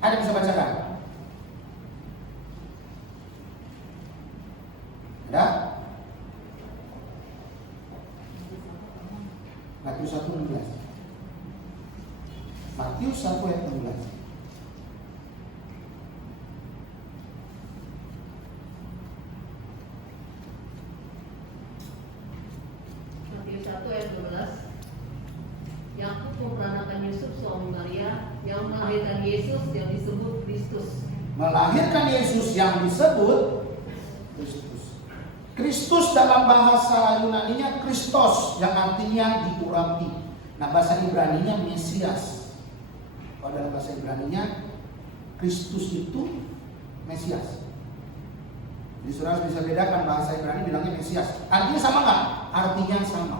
Ada bisa bacakan? Ada? Matius 1:16. Matius 1 ayat 16. Matius 1 ayat 12. Yakub memperanakan melahirkan Yesus yang disebut Kristus. Melahirkan Yesus yang disebut Kristus. Kristus dalam bahasa Yunaninya Kristos, yang artinya diurapi. Nah, bahasa Ibraninya Mesias. Kalau dalam bahasa Ibraninya Kristus itu Mesias. Jadi saudara bisa bedakan, bahasa Ibrani bilangnya Mesias. Artinya sama nggak? Artinya sama.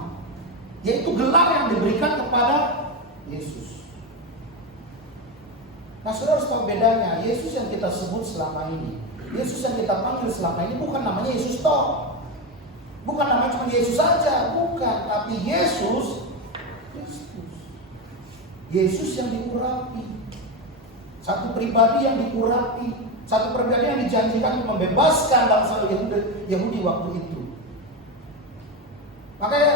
Yaitu gelar yang diberikan kepada Yesus. Nah, saudara harus tahu bedanya. Yesus yang kita sebut selama ini, Yesus yang kita panggil selama ini bukan namanya Yesus toh. Bukan namanya cuma Yesus saja, bukan. Tapi Yesus Kristus. Yesus yang diurapi. Satu pribadi yang diurapi. Satu pribadi yang dijanjikan untuk membebaskan bangsa Yahudi waktu itu. Makanya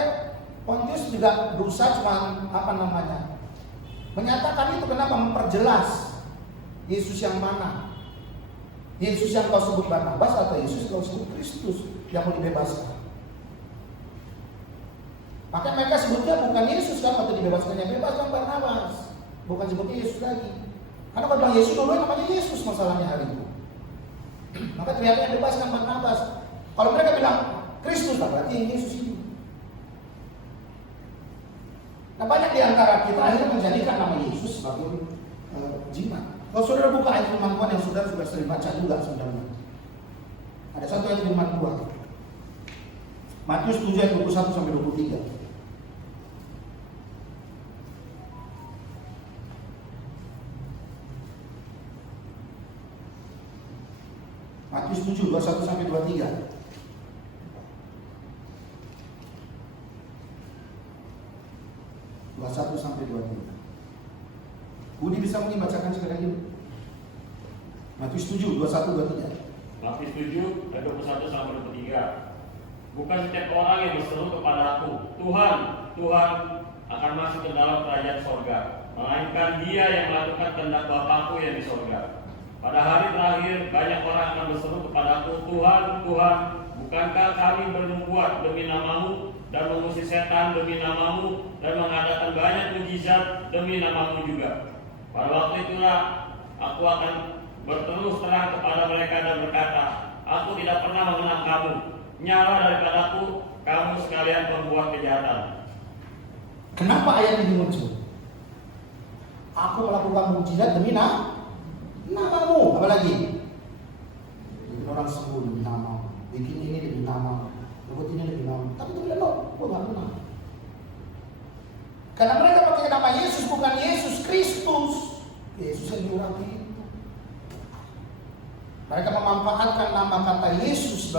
Pontius juga berusaha cuma menyatakan itu. Kenapa? Memperjelas Yesus yang mana. Yesus yang kau sebut Barnabas atau Yesus yang kau sebut Kristus yang mau dibebaskan. Maka mereka sebutnya bukan Yesus kan waktu dibebaskan, yang bebaskan Barnabas. Bukan sebutnya Yesus lagi. Karena kalau bilang Yesus dulu namanya Yesus masalahnya hari itu. Maka ternyata yang bebaskan Barnabas. Kalau mereka bilang Kristus, berarti yang Yesus itu. Nah, banyak di antara kita akhirnya menjadikan nama Yesus sebagai jimat. Kalau saudara buka ayat firman Tuhan yang saudara sudah sering baca juga sebenarnya. Ada satu ayat firman Tuhan. Matius 7 ayat 21 sampai 23. Matius 7, 21 sampai 23. Sampai 23. Budi bisa mungkin bacakan sekali lagi. Matius 7, 21, 23. Matius 7, ayat 21 sampai 23. Bukan setiap orang yang berseru kepada aku, Tuhan, Tuhan, akan masuk ke dalam kerajaan sorga, melainkan dia yang melakukan kehendak Bapakku yang di sorga. Pada hari terakhir banyak orang akan berseru kepadaku, Tuhan, Tuhan, bukankah kami bernubuat demi namamu dan mengusir setan demi namamu dan mengadakan banyak mujizat demi namamu juga. Pada waktu itulah aku akan berterus terang kepada mereka dan berkata, aku tidak pernah mengenal kamu. Nyala daripadaku, kamu sekalian pembuat kejahatan. Kenapa ayat ini muncul? Aku melakukan mujizat demi namamu. Apa lagi? Bikin orang sembuh demi namamu. Bikin ini demi namamu. Buat ini demi namamu. Tapi itu bilang, gue gak kenal. Karena mereka pakai nama Yesus, bukan Yesus Kristus. Yesus yang diurapi itu. Mereka memanfaatkan nama kata Yesus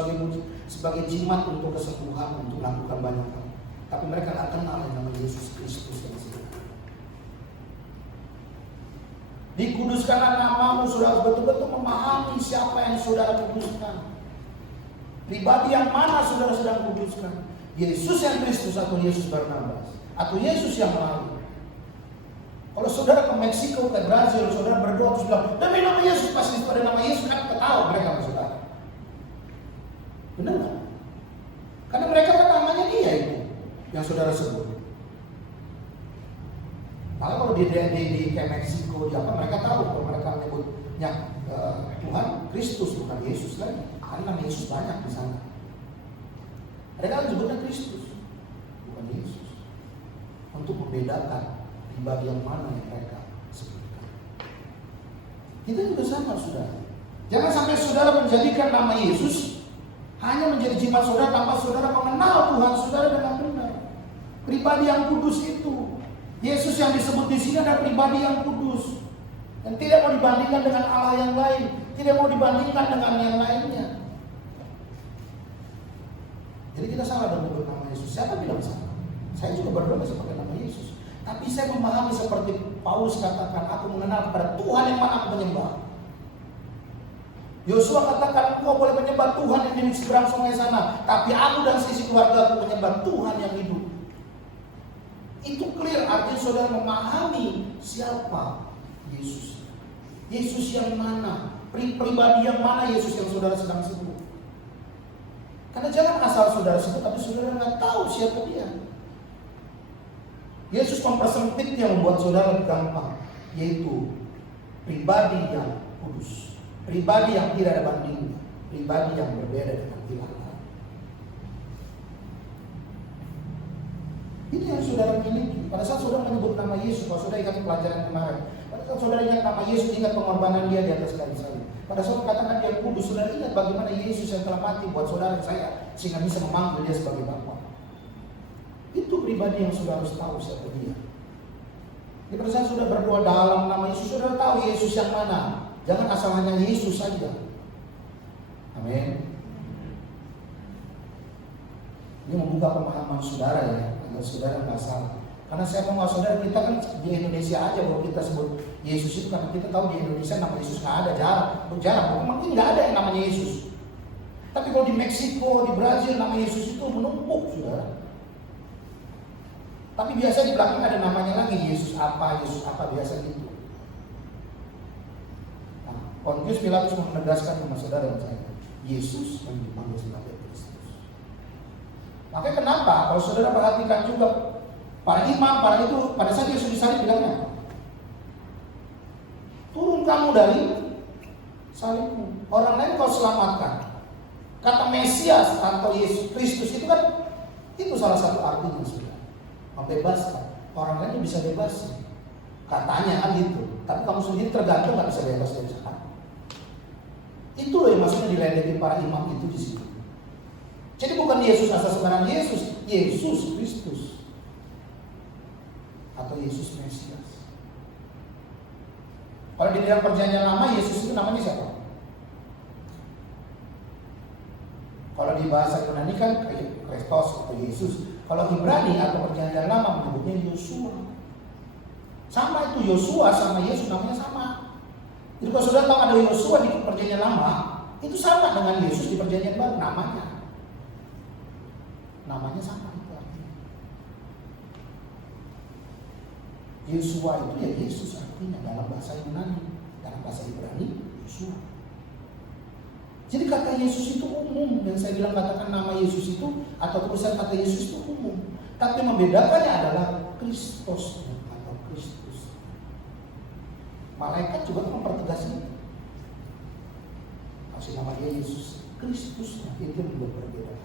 sebagai jimat untuk kesembuhan, untuk melakukan banyak hal. Tapi mereka tidak kenal nama Yesus Kristus yang sebenarnya. Dikuduskanlah namamu, saudara betul-betul memahami siapa yang saudara kuduskan. Pribadi yang mana saudara sedang kuduskan? Yesus yang Kristus atau Yesus Barnabas? Atau Yesus yang lain? Kalau saudara ke Meksiko, ke Brazil, saudara berdoa terus bilang, demi nama Yesus, pasti itu ada nama Yesus, kan ketawa mereka saudara. Benar nggak? Karena mereka kan namanya dia itu yang saudara sebut. Maka kalau di kayak Meksiko, di apa mereka tahu kalau mereka menyebutnya Tuhan Kristus bukan Yesus lagi. Karena nama Yesus banyak di sana. Mereka menyebutnya Kristus bukan Yesus. Untuk membedakan pribadi yang mana yang mereka sebutkan. Kita juga sama saudara. Jangan sampai saudara menjadikan nama Yesus hanya menjadi jimat saudara tanpa saudara mengenal Tuhan saudara dengan benar. Pribadi yang kudus itu. Yesus yang disebut di sini adalah pribadi yang kudus. Dan tidak mau dibandingkan dengan Allah yang lain. Tidak mau dibandingkan dengan yang lainnya. Jadi kita salah dalam menyebut nama Yesus. Siapa bilang salah? Saya juga berdoa sebagai nama Yesus. Tapi saya memahami seperti Paulus katakan, aku mengenal kepada Tuhan yang mana aku menyembah. Yosua katakan, engkau boleh menyembah Tuhan yang di seberang sungai sana, tapi aku dan sisi keluarga aku menyembah Tuhan yang hidup. Itu clear, artinya saudara memahami siapa Yesus. Yesus yang mana, pribadi yang mana Yesus yang saudara sedang sebut. Karena jangan asal saudara sebut, tapi saudara nggak tahu siapa dia. Yesus mempersempitnya membuat saudara gampang, yaitu pribadi yang kudus, pribadi yang tidak ada bandingnya, pribadi yang berbeda dengan Tuhan. Ini yang saudara miliki. Pada saat saudara menyebut nama Yesus, kalau saudara ingat pelajaran kemarin, pada saat saudara ingat nama Yesus, ingat pengorbanan dia di atas kayu salib. Pada saat katakan dia kudus, saudara ingat bagaimana Yesus yang telah mati buat saudara dan saya, sehingga bisa memanggil dia sebagai Bapa. Itu pribadi yang saudara harus tahu siapa dia. Di pada saat sudah berdoa dalam nama Yesus, saudara tahu Yesus yang mana. Jangan asal hanya Yesus saja. Amin. Ini membuka pemahaman saudara ya, agar saudara nggak salah. Karena saya mau saudara, kita kan di Indonesia aja kalau kita sebut Yesus itu, karena kita tahu di Indonesia nama Yesus nggak ada, jarang. Mungkin nggak ada yang namanya Yesus. Tapi kalau di Meksiko, di Brazil nama Yesus itu menumpuk, saudara. Tapi biasa di belakang ada namanya lagi, Yesus apa biasa gitu. Nah, Pontius Pilatus menegaskan sama saudara dan saya, Yesus yang dipanggil sebagai Kristus. Makanya kenapa? Kalau saudara perhatikan juga para imam, para itu pada saat Yesus disalib bilangnya, turun kamu dari salibmu, orang lain kau selamatkan. Kata Mesias atau Yesus Kristus itu kan, itu salah satu artinya sudah membebaskan. Orang lain bisa bebas, katanya kan gitu. Tapi kamu sendiri tergantung nggak bisa bebas dari sana. Itu loh yang maksudnya diledekin para imam itu di situ. Jadi bukan Yesus asal sembarang Yesus Kristus atau Yesus Mesias. Kalau di dalam perjanjian lama Yesus itu namanya siapa? Kalau di bahasa Yunani kan Kristos atau Yesus. Kalau Ibrani atau perjanjian lama menyebutnya Yosua. Sama itu, Yosua sama Yesus namanya sama. Jadi kalau saudara tahu ada Yosua di perjanjian lama, itu sama dengan Yesus di perjanjian baru namanya. Namanya sama itu artinya. Yosua itu ya Yesus artinya dalam bahasa Yunani, dalam bahasa Ibrani Yosua. Jadi kata Yesus itu umum, yang saya bilang katakan nama Yesus itu atau tulisan kata Yesus itu umum. Tapi membedakannya adalah Kristus atau Kristus. Malaikat juga mempertegas ini. Kasih nama dia Yesus Kristus, itu juga berbeda.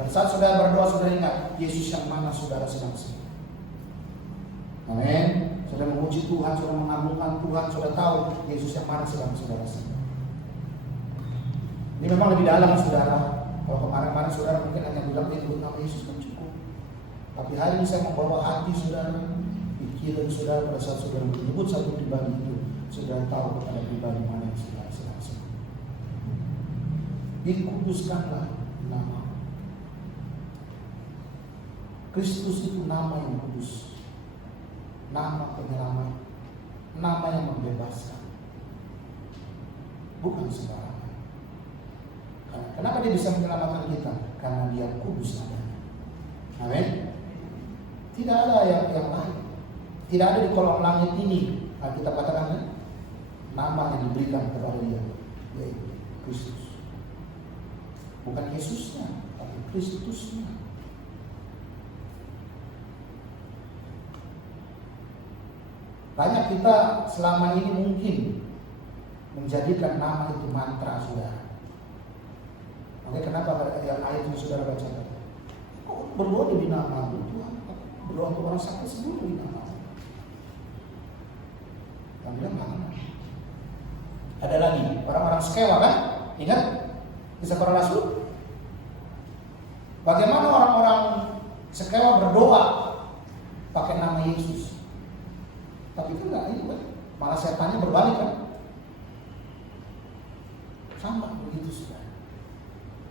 Pada saat saudara berdoa, saudara ingat Yesus yang mana saudara sedang sembah. Amin. Saudara memuji Tuhan, saudara mengagungkan Tuhan, saudara tahu Yesus yang mana sedang saudara sembah. Ini memang lebih dalam saudara. Kalau kemarin-kemarin saudara mungkin hanya bilang itu nama Yesus kan cukup. Tapi hari ini saya membawa hati saudara, pikiran saudara pada saat saudara menyebut satu pribadi itu, saudara tahu kepada pribadi mana yang saudara sedang sembah. Dikuduskanlah nama Kristus itu, nama yang kudus, nama penyelamat, nama yang membebaskan, bukan sembarangan. Kenapa dia bisa menyelamatkan kita? Karena dia kudus adanya. Amin. Tidak ada yang lain. Tidak ada di kolom langit ini. Kita katakan nama yang diberikan kepada dia, yaitu Kristus. Bukan Yesusnya, tapi Kristusnya. Banyak kita selama ini mungkin menjadikan nama itu mantra saudara. Oke, kenapa yang ayat itu saudara baca? Kok berdoa di nama Tuhan? Berdoa untuk orang sakit sebelum di nama. Kami bilang mana? Ada lagi orang-orang Skewa kan? Ingat? Kisah para Rasul? Bagaimana orang-orang Skewa berdoa pakai nama Yesus? Tapi itu enggak, itu kan malah setannya berbalik kan? Sama begitu saudara.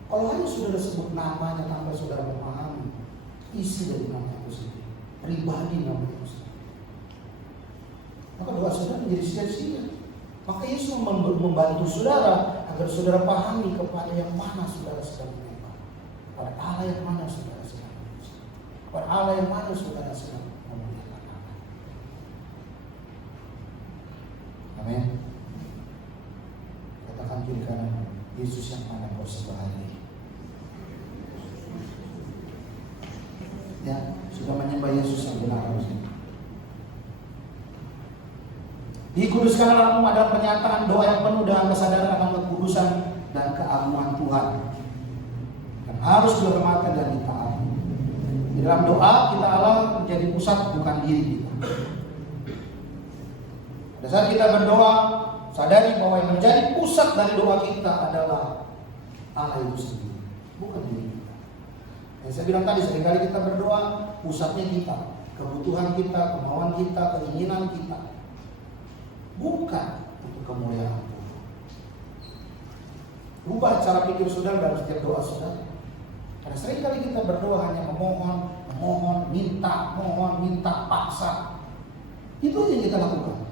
Kalau hanya saudara sebut namanya tanpa saudara memahami isi dari nama itu sendiri, pribadi nama itu sendiri, maka doa saudara menjadi sia-sia. Maka Yesus membantu saudara agar saudara pahami kepada yang mana saudara sedang menyembah, pada Allah yang mana saudara sedang menyembah, pada Allah yang mana saudara sedang memuliakan nama. Amin. Katakan kiri kanan, Yesus yang mana kau sembah hari ini. Ya, sudah menyembah Yesus yang benar. Dikuduskanlah dalammu adalah pernyataan doa yang penuh dengan kesadaran akan kekudusan dan keagungan Tuhan. Dan harus dihormatkan dan ditaati. Di dalam doa kita Allah menjadi pusat, bukan diri kita. Pada saat kita berdoa, sadari bahwa yang menjadi pusat dari doa kita adalah Allah itu sendiri, bukan diri kita. Yang saya bilang tadi, seringkali kita berdoa, pusatnya kita, kebutuhan kita, kemauan kita, keinginan kita, bukan untuk kemuliaan Tuhan. Ubah cara pikir saudara dalam setiap doa saudara. Karena seringkali kita berdoa hanya memohon, minta, paksa. Itu yang kita lakukan.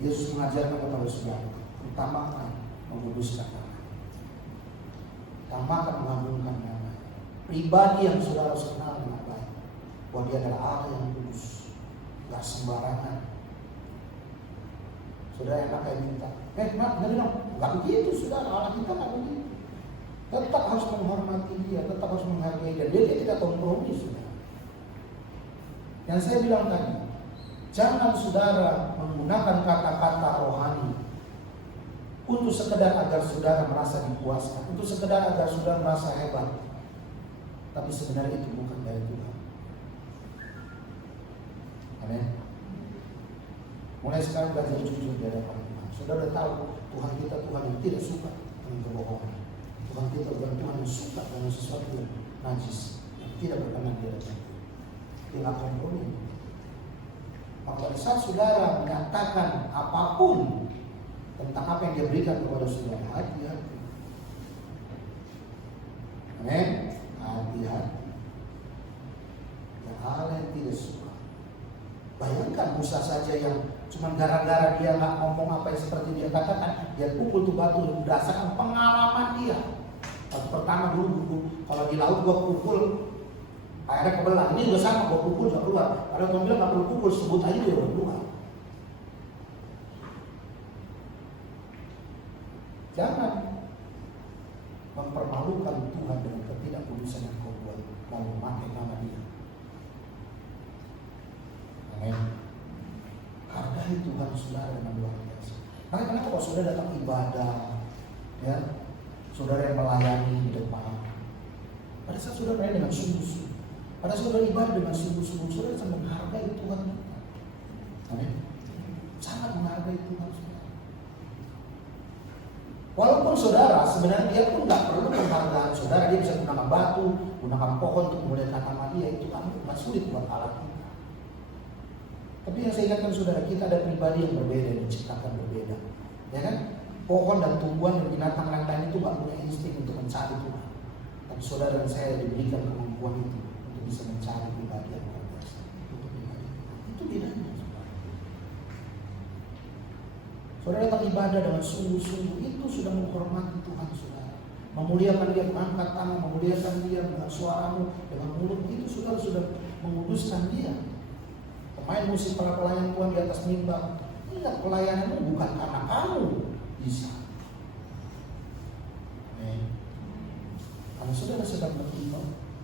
Yesus mengajarkan kepada saudara, utamakan menguduskan nama, utamakan mengagungkan nama. Pribadi yang saudara kenal dengan baik, bahwa dia adalah Allah yang kudus, gak sembarangan. Saudara enak kayak minta, nggak begitu saudara, Allah kita nggak begitu. Tetap harus menghormati dia, tetap harus menghargai dia tidak kompromi saudara. Yang saya bilang tadi, jangan saudara menggunakan kata-kata rohani untuk sekedar agar saudara merasa dipuaskan, untuk sekedar agar saudara merasa hebat. Tapi sebenarnya itu bukan dari Tuhan. Amin. Mulai sekarang belajar jujur di hadapan Tuhan. Saudara tahu Tuhan kita Tuhan yang tidak suka dengan kebohongan. Tuhan kita bukan Tuhan yang suka dengan sesuatu yang najis, yang tidak berkenan di hadapan Tuhan. Dia nggak kompromi. Pada saat saudara menyatakan apapun tentang apa yang dia berikan kepada saudara, hati-hati. Amin. Hati-hati. Dan hal yang tidak suka. Bayangkan Musa saja yang cuma gara-gara dia nggak ngomong apa yang seperti dia katakan, dia pukul tuh batu berdasarkan pengalaman dia. Waktu pertama dulu kalau di laut gua pukul akhirnya kebelah. Ini juga sama, gua pukul nggak keluar. Kalau Tuhan bilang nggak perlu pukul, sebut aja dia udah keluar. Jangan mempermalukan Tuhan dengan ketidakkudusan yang kau buat, lalu memakai nama Dia. Amin. Hargai Tuhan saudara dengan luar biasa. Makanya kenapa kalau saudara datang ibadah, ya, saudara yang melayani di depan, pada saat saudara melayani dengan sungguh-sungguh, pada saat saudara ibadah dengan sungguh-sungguh, saudara sangat menghargai Tuhan. Amin. Sangat menghargai Tuhan. Walaupun saudara sebenarnya dia pun nggak perlu penghargaan saudara, dia bisa gunakan batu, gunakan pohon untuk memuliakan nama Dia, itu kan nggak sulit buat Allah kita. Tapi yang saya ingatkan saudara, kita ada pribadi yang berbeda, yang diciptakan berbeda, ya kan? Pohon dan tumbuhan dan binatang lain-lain itu nggak punya insting untuk mencari Tuhan. Tapi saudara dan saya diberikan kemampuan itu untuk bisa mencari pribadi yang luar biasa. Itu bedanya. Saudara datang ibadah dengan sungguh-sungguh, itu sudah menghormati Tuhan saudara. Memuliakan Dia, mengangkat tangan, memuliakan Dia dengan suaramu, dengan mulut, itu saudara sudah menguduskan Dia. Pemain musik, para pelayan Tuhan di atas mimbar, ingat pelayananmu bukan karena kamu bisa. Karena saudara sedang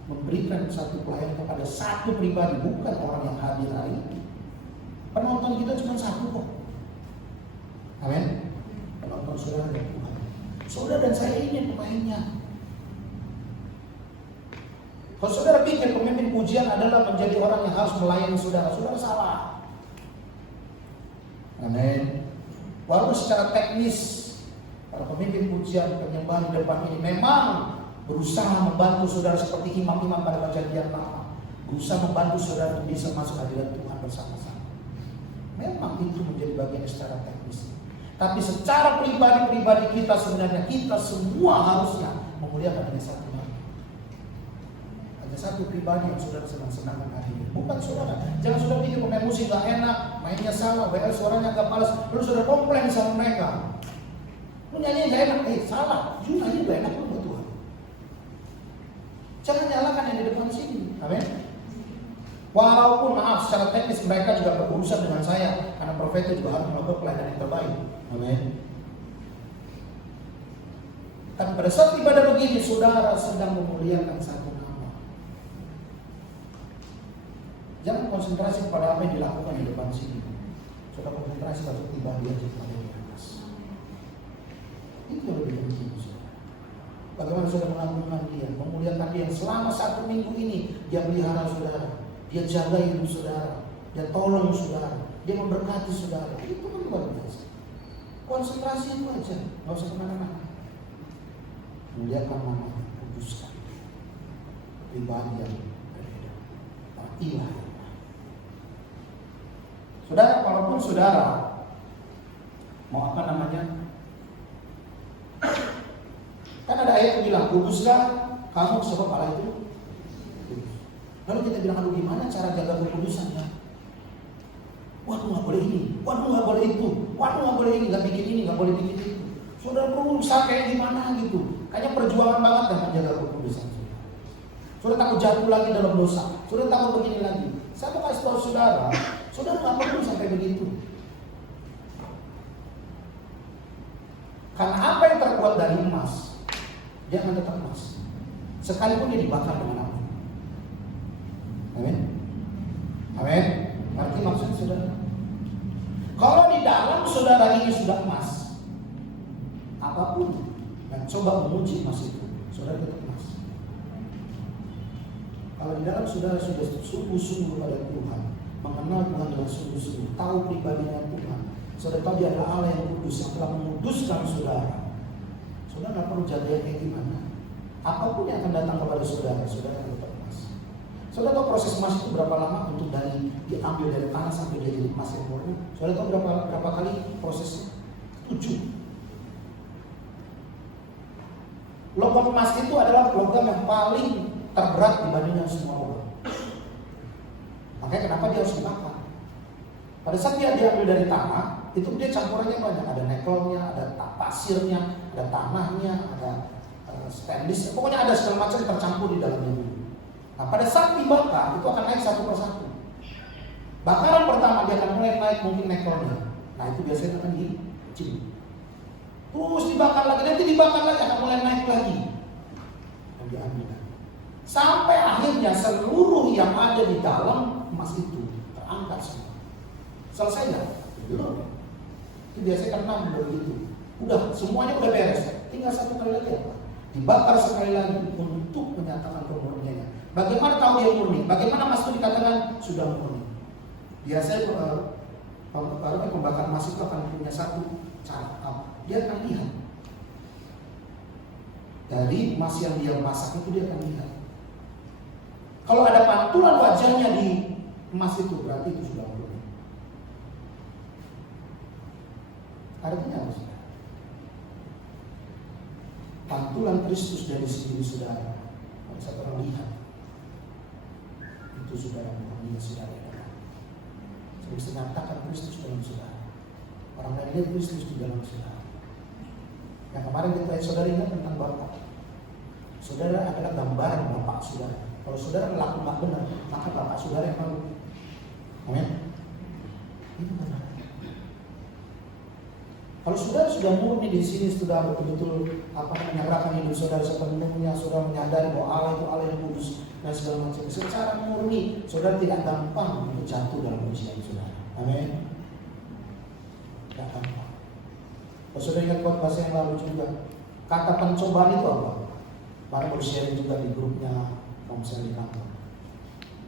memberikan satu pelayan kepada satu pribadi, bukan orang yang hadir hari ini. Penonton kita cuma satu kok. Amin. Penonton saudara dan Tuhan. Saudara dan saya ini pemainnya. Kalau saudara pikir pemimpin pujian adalah menjadi orang yang harus melayani saudara, saudara salah. Amin. Walaupun secara teknis para pemimpin pujian penyembahan di depan ini memang berusaha membantu saudara seperti imam-imam pada perjanjian lama, berusaha membantu saudara untuk bisa masuk hadirat Tuhan bersama-sama. Memang itu menjadi bagian secara teknis. Tapi secara pribadi-pribadi kita sebenarnya kita semua harusnya memuliakan hanya satu nama. Hanya satu pribadi yang saudara senang-senang hari ini. Bukan saudara. Jangan saudara pikir pemain musik gak enak, mainnya salah, WL suaranya agak palas, lalu saudara komplain sama mereka. Lu nyanyi gak enak, salah. Jujur nyanyi gak enak lu buat Tuhan. Jangan nyalakan yang di depan sini. Amin. Walaupun maaf secara teknis mereka juga berurusan dengan saya, karena profeta juga harus melakukan pelayanan yang terbaik. Amin. Tapi pada saat ibadah begini, saudara sedang memuliakan satu nama. Jangan konsentrasi kepada apa yang dilakukan di depan sini. Sudah konsentrasi waktu tiba dia jadi ada di atas. Itu yang lebih penting. Bagaimana saudara mengagungkan dia, memuliakan dia selama 1 minggu ini. Dia pelihara saudara, dia jaga hidup saudara, dia tolong saudara, dia memberkati saudara. Itu kan luar biasa. Konsentrasi itu aja, nggak usah kemana-mana. Muliakan nama, kuduskan pribadi yang berbeda, ilah. Saudara, walaupun saudara mau apa namanya, kan ada ayat yang bilang kuduslah kamu sebab Allah itu kudus. Lalu kita bilang, aduh gimana cara jaga kekudusannya? Waduh nggak boleh ini, waduh nggak boleh itu, waduh nggak boleh ini, nggak bikin ini, nggak boleh bikin itu. Saudara perlu usaha kayak gimana gitu? Kayaknya perjuangan banget kan menjaga kekudusan. Saudara takut jatuh lagi dalam dosa, saudara takut begini lagi. Saya mau kasih tahu saudara, saudara nggak perlu sampai begitu. Karena apa yang terbuat dari emas, dia akan tetap emas. Sekalipun dia dibakar dengan api. Amin. Amin. Arti maksud saudara. Kalau di dalam saudara ini sudah emas, apapun yang coba menguji emas itu, saudara tetap emas. Kalau di dalam saudara sudah sungguh-sungguh kepada Tuhan, mengenal Tuhan dengan sungguh-sungguh, tahu pribadinya Tuhan, saudara tahu dia adalah Allah yang kudus yang telah menguduskan saudara. Saudara nggak perlu jaga kayak gimana. Apapun yang akan datang kepada saudara, saudara akan tetap emas. Saudara tahu proses emas itu berapa lama untuk dari diambil dari tanah sampai dia jadi emas yang murni? Saudara tahu berapa kali prosesnya? 7. Logam emas itu adalah logam yang paling terberat dibandingkan semua logam. Makanya kenapa dia harus dibakar? Pada saat dia diambil dari tanah, itu dia campurannya banyak. Ada nikelnya, ada pasirnya, ada tanahnya, ada stainless. Pokoknya ada segala macam tercampur di dalamnya. Nah, pada saat dibakar itu akan naik satu persatu. Bakaran pertama dia akan mulai naik mungkin nikelnya. Nah itu biasanya akan dicin. Terus dibakar lagi, nanti dibakar lagi akan mulai naik lagi. Dan diambil. Sampai akhirnya seluruh yang ada di dalam emas itu terangkat semua. Selesai nggak? Belum. Itu biasanya karena begitu. Udah semuanya udah beres. Tinggal satu kali lagi apa? Dibakar sekali lagi untuk menyatakan kemurniannya. Bagaimana tahu dia murni? Bagaimana emas itu dikatakan sudah murni? Biasanya pembakar emas itu akan punya satu cara. Dia akan lihat dari emas yang dia masak itu dia akan lihat. Kalau ada pantulan wajahnya di emas itu berarti itu sudah murni. Artinya apa sih? Pantulan Kristus dari sendiri saudara, kalau satu orang lihat itu saudara murni saudara. Saya bisa nyatakan Kristus dalam saudara. Orang lain lihat Kristus di dalam saudara. Yang kemarin kita lihat saudara ingat tentang Bapak. Saudara adalah gambaran Bapak saudara. Kalau saudara melakukan nggak benar, maka Bapak saudara yang malu. Amin. Itu benar. Kalau saudara sudah murni di sini, sudah betul-betul menyerahkan hidup saudara sepenuhnya, saudara menyadari bahwa Allah itu Allah yang kudus dan segala macam. Secara murni, saudara tidak gampang untuk jatuh dalam ujian saudara. Amin. Tidak gampang. Kalau saudara ingat bahasa yang lalu juga, kata pencobaan itu apa? Baru bersharing juga di grupnya Komsel di kantor.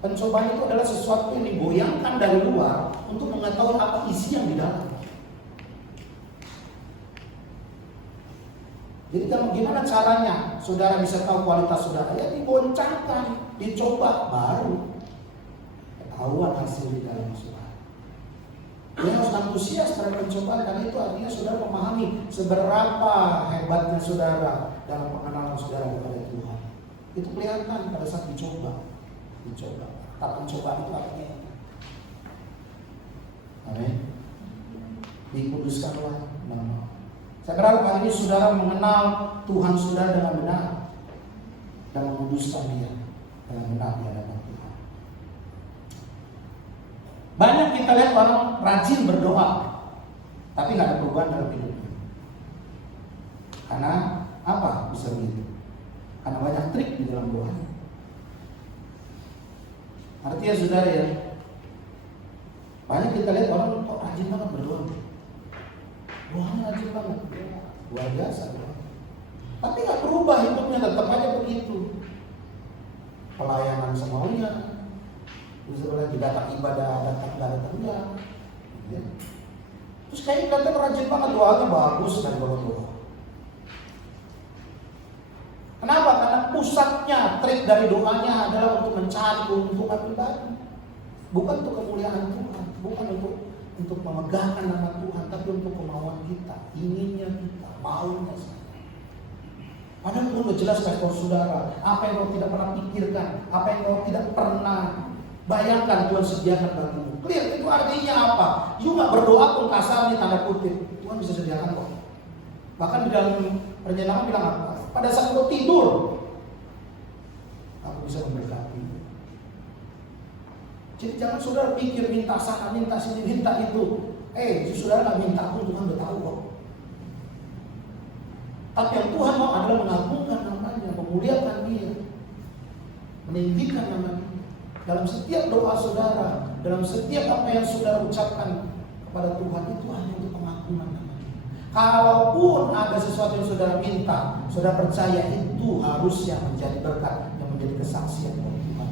Pencobaan itu adalah sesuatu yang digoyangkan dari luar untuk mengetahui apa isi yang di dalam. Jadi gimana caranya saudara bisa tahu kualitas saudara? Ya digoncangkan, dicoba, baru ketahuan hasil di dalam saudara. Dia harus antusias terhadap pencobaan, karena itu artinya saudara memahami seberapa hebatnya saudara dalam pengenalan saudara kepada Tuhan. Itu kelihatan pada saat dicoba. Tak pencobaan itu artinya. Amin. Dikuduskanlah nama. Saya berharap hari ini saudara mengenal Tuhan saudara dengan benar dan menguduskan dia dengan benar di hadapan Tuhan. Banyak kita lihat orang rajin berdoa, tapi nggak ada perubahan dalam hidupnya. Karena apa bisa begitu? Karena banyak trik di dalam doa. Artinya saudara ya, Banyak kita lihat orang kok rajin banget berdoa. Doanya rajin banget, luar biasa doa. Tapi nggak berubah hidupnya, tetap aja begitu. Pelayanan semaunya, bisa lagi datang ibadah, datang enggak. Ya. Terus kayaknya katanya rajin banget, doanya bagus dan berdoa. Kenapa? Karena pusatnya, trik dari doanya adalah untuk mencari keuntungan pribadi, bukan untuk kemuliaan Tuhan, bukan untuk memegahkan nama Tuhan, tapi untuk kemauan kita, inginnya kita, maunya kita. Padahal Tuhan sudah jelas kasih saudara, apa yang kau tidak pernah pikirkan, apa yang kau tidak pernah bayangkan Tuhan sediakan bagimu. Clear, itu artinya apa? Juga berdoa pun kasarnya tanda kutip, Tuhan bisa sediakan kok. Bahkan di dalam pernyataan bilang apa? Pada saat kau tidur, aku bisa memberkati. Jadi jangan saudara pikir minta sana, minta sini, minta itu. Saudara nggak minta pun Tuhan udah tahu kok. Tapi yang Tuhan mau adalah mengagungkan namanya, memuliakan Dia, meninggikan namanya. Dalam setiap doa saudara, dalam setiap apa yang saudara ucapkan kepada Tuhan, itu hanya untuk pengakuan namanya. Kalaupun ada sesuatu yang saudara minta, saudara percaya itu harusnya menjadi berkat, yang menjadi kesaksian dari Tuhan.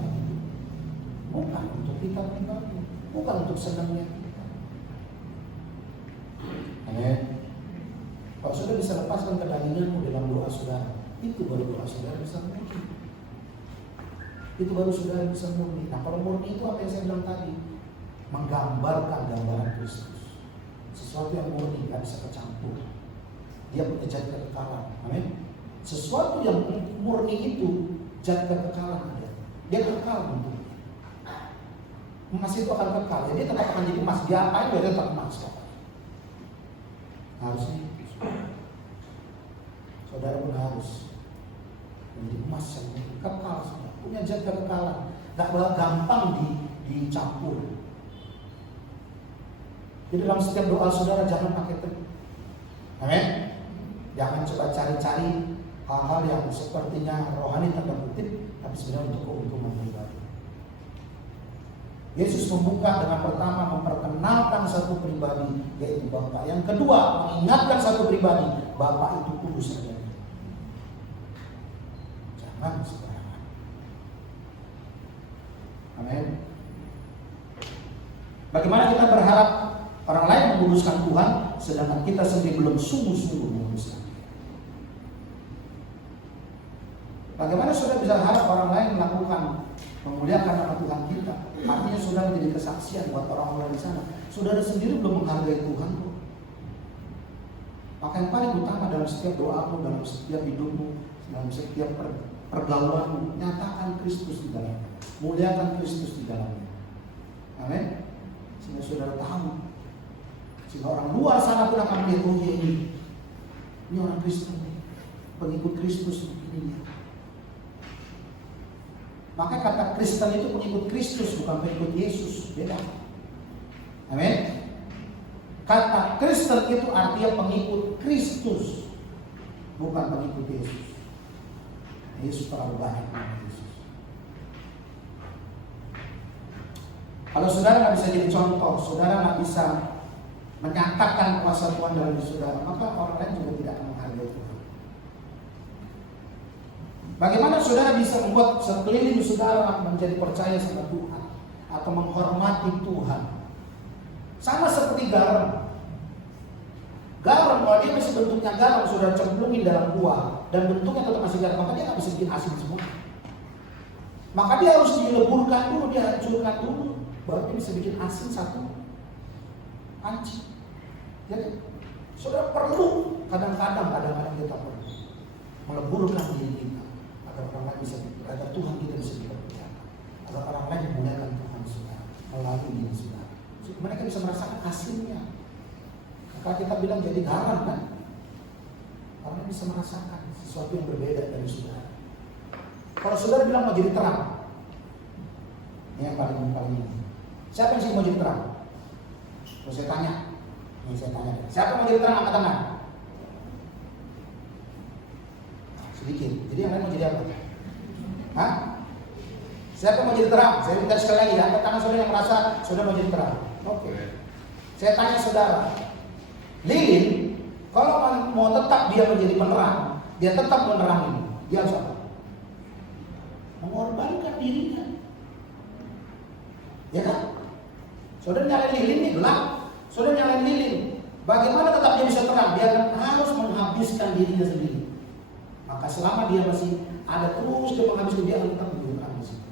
Bukan untuk kita pribadi, bukan untuk senangnya kita. Amin. Kalau saudara bisa lepaskan kedaginganmu dalam doa saudara, itu baru doa saudara bisa murni. Itu baru saudara bisa murni. Nah, kalau murni itu apa yang saya bilang tadi, menggambarkan gambaran Kristus. Sesuatu yang murni tidak bisa kecampur. Dia punya zat kekekalan. Amin. Sesuatu yang murni itu zat kekekalan ada. Dia kekal bentuknya. Emas itu akan kekal. Jadi dia tetap akan jadi emas. Dia apain dia tetap emas. Harusnya saudara pun harus menjadi emas yang kekal, punya zat kekekalan, gak gampang dicampur. Jadi dalam setiap doa saudara jangan pakai trik. Amin. Jangan coba cari-cari hal-hal yang sepertinya rohani tanda kutip, tapi sebenarnya untuk keuntungan pribadi. Yesus membuka dengan pertama memperkenalkan satu pribadi, yaitu Bapa. Yang kedua, mengingatkan satu pribadi, Bapa itu kudus saja. Jangan sembarangan. Amin. Bagaimana kita berharap orang lain menguduskan Tuhan, sedangkan kita sendiri belum sungguh-sungguh menguduskan Dia? Bagaimana saudara bisa harap orang lain melakukan memuliakan nama Tuhan kita? Artinya saudara menjadi kesaksian buat orang-orang di sana. Saudara sendiri belum menghargai Tuhan kok. Maka yang paling utama dalam setiap doamu, dalam setiap hidupmu, dalam setiap pergaulanmu, nyatakan Kristus di dalamnya, muliakan Kristus di dalamnya. Amin. Sehingga saudara tahu, sehingga orang luar sana pun akan melihat, oh ya ini orang Kristen, pengikut Kristus ini. Maka kata Kristen itu pengikut Kristus, bukan pengikut Yesus, beda. Amin. Kata Kristen itu artinya pengikut Kristus, bukan pengikut Yesus. Yesus terlalu banyak dengan Yesus. Kalau saudara nggak bisa jadi contoh, saudara nggak bisa menyatakan kuasa Tuhan dalam diri saudara, maka orang lain juga tidak akan menghargai Tuhan. Bagaimana saudara bisa membuat sekeliling saudara menjadi percaya sama Tuhan atau menghormati Tuhan? Sama seperti garam. Garam, kalau dia masih bentuknya garam, saudara cemplungin dalam kuah dan bentuknya tetap masih garam, maka dia nggak bisa bikin asin semua. Maka dia harus dileburkan dulu, dia hancurkan dulu, baru dia bisa bikin asin satu panci. Jadi saudara perlu kadang-kadang kita perlu meleburkan diri kita. Agar orang lain bisa, agar Tuhan kita bisa dipercaya, agar orang lain memuliakan Tuhan saudara melalui diri saudara. Mereka bisa merasakan hasilnya. Maka kita bilang jadi garam kan? Orang bisa merasakan sesuatu yang berbeda dari saudara. Kalau saudara bilang mau jadi terang, ini yang paling ini. Siapa yang sih mau jadi terang? Kalau saya tanya, siapa mau jadi terang angkat tangan? Sedikit. Jadi yang lain mau jadi apa? Hah? Siapa mau jadi terang? Saya minta sekali lagi, angkat tangan saudara yang merasa saudara mau jadi terang. Oke. Saya tanya saudara, lilin kalau mau tetap dia menjadi penerang, dia tetap menerangi, dia harus apa? Mengorbankan dirinya. Ya kan? Saudara nyalain lilin nih gelap, saudara nyalain lilin. Bagaimana tetap dia bisa terang? Dia harus menghabiskan dirinya sendiri. Maka selama dia masih ada terus dia menghabiskan, dia akan tetap menunjukkan di situ.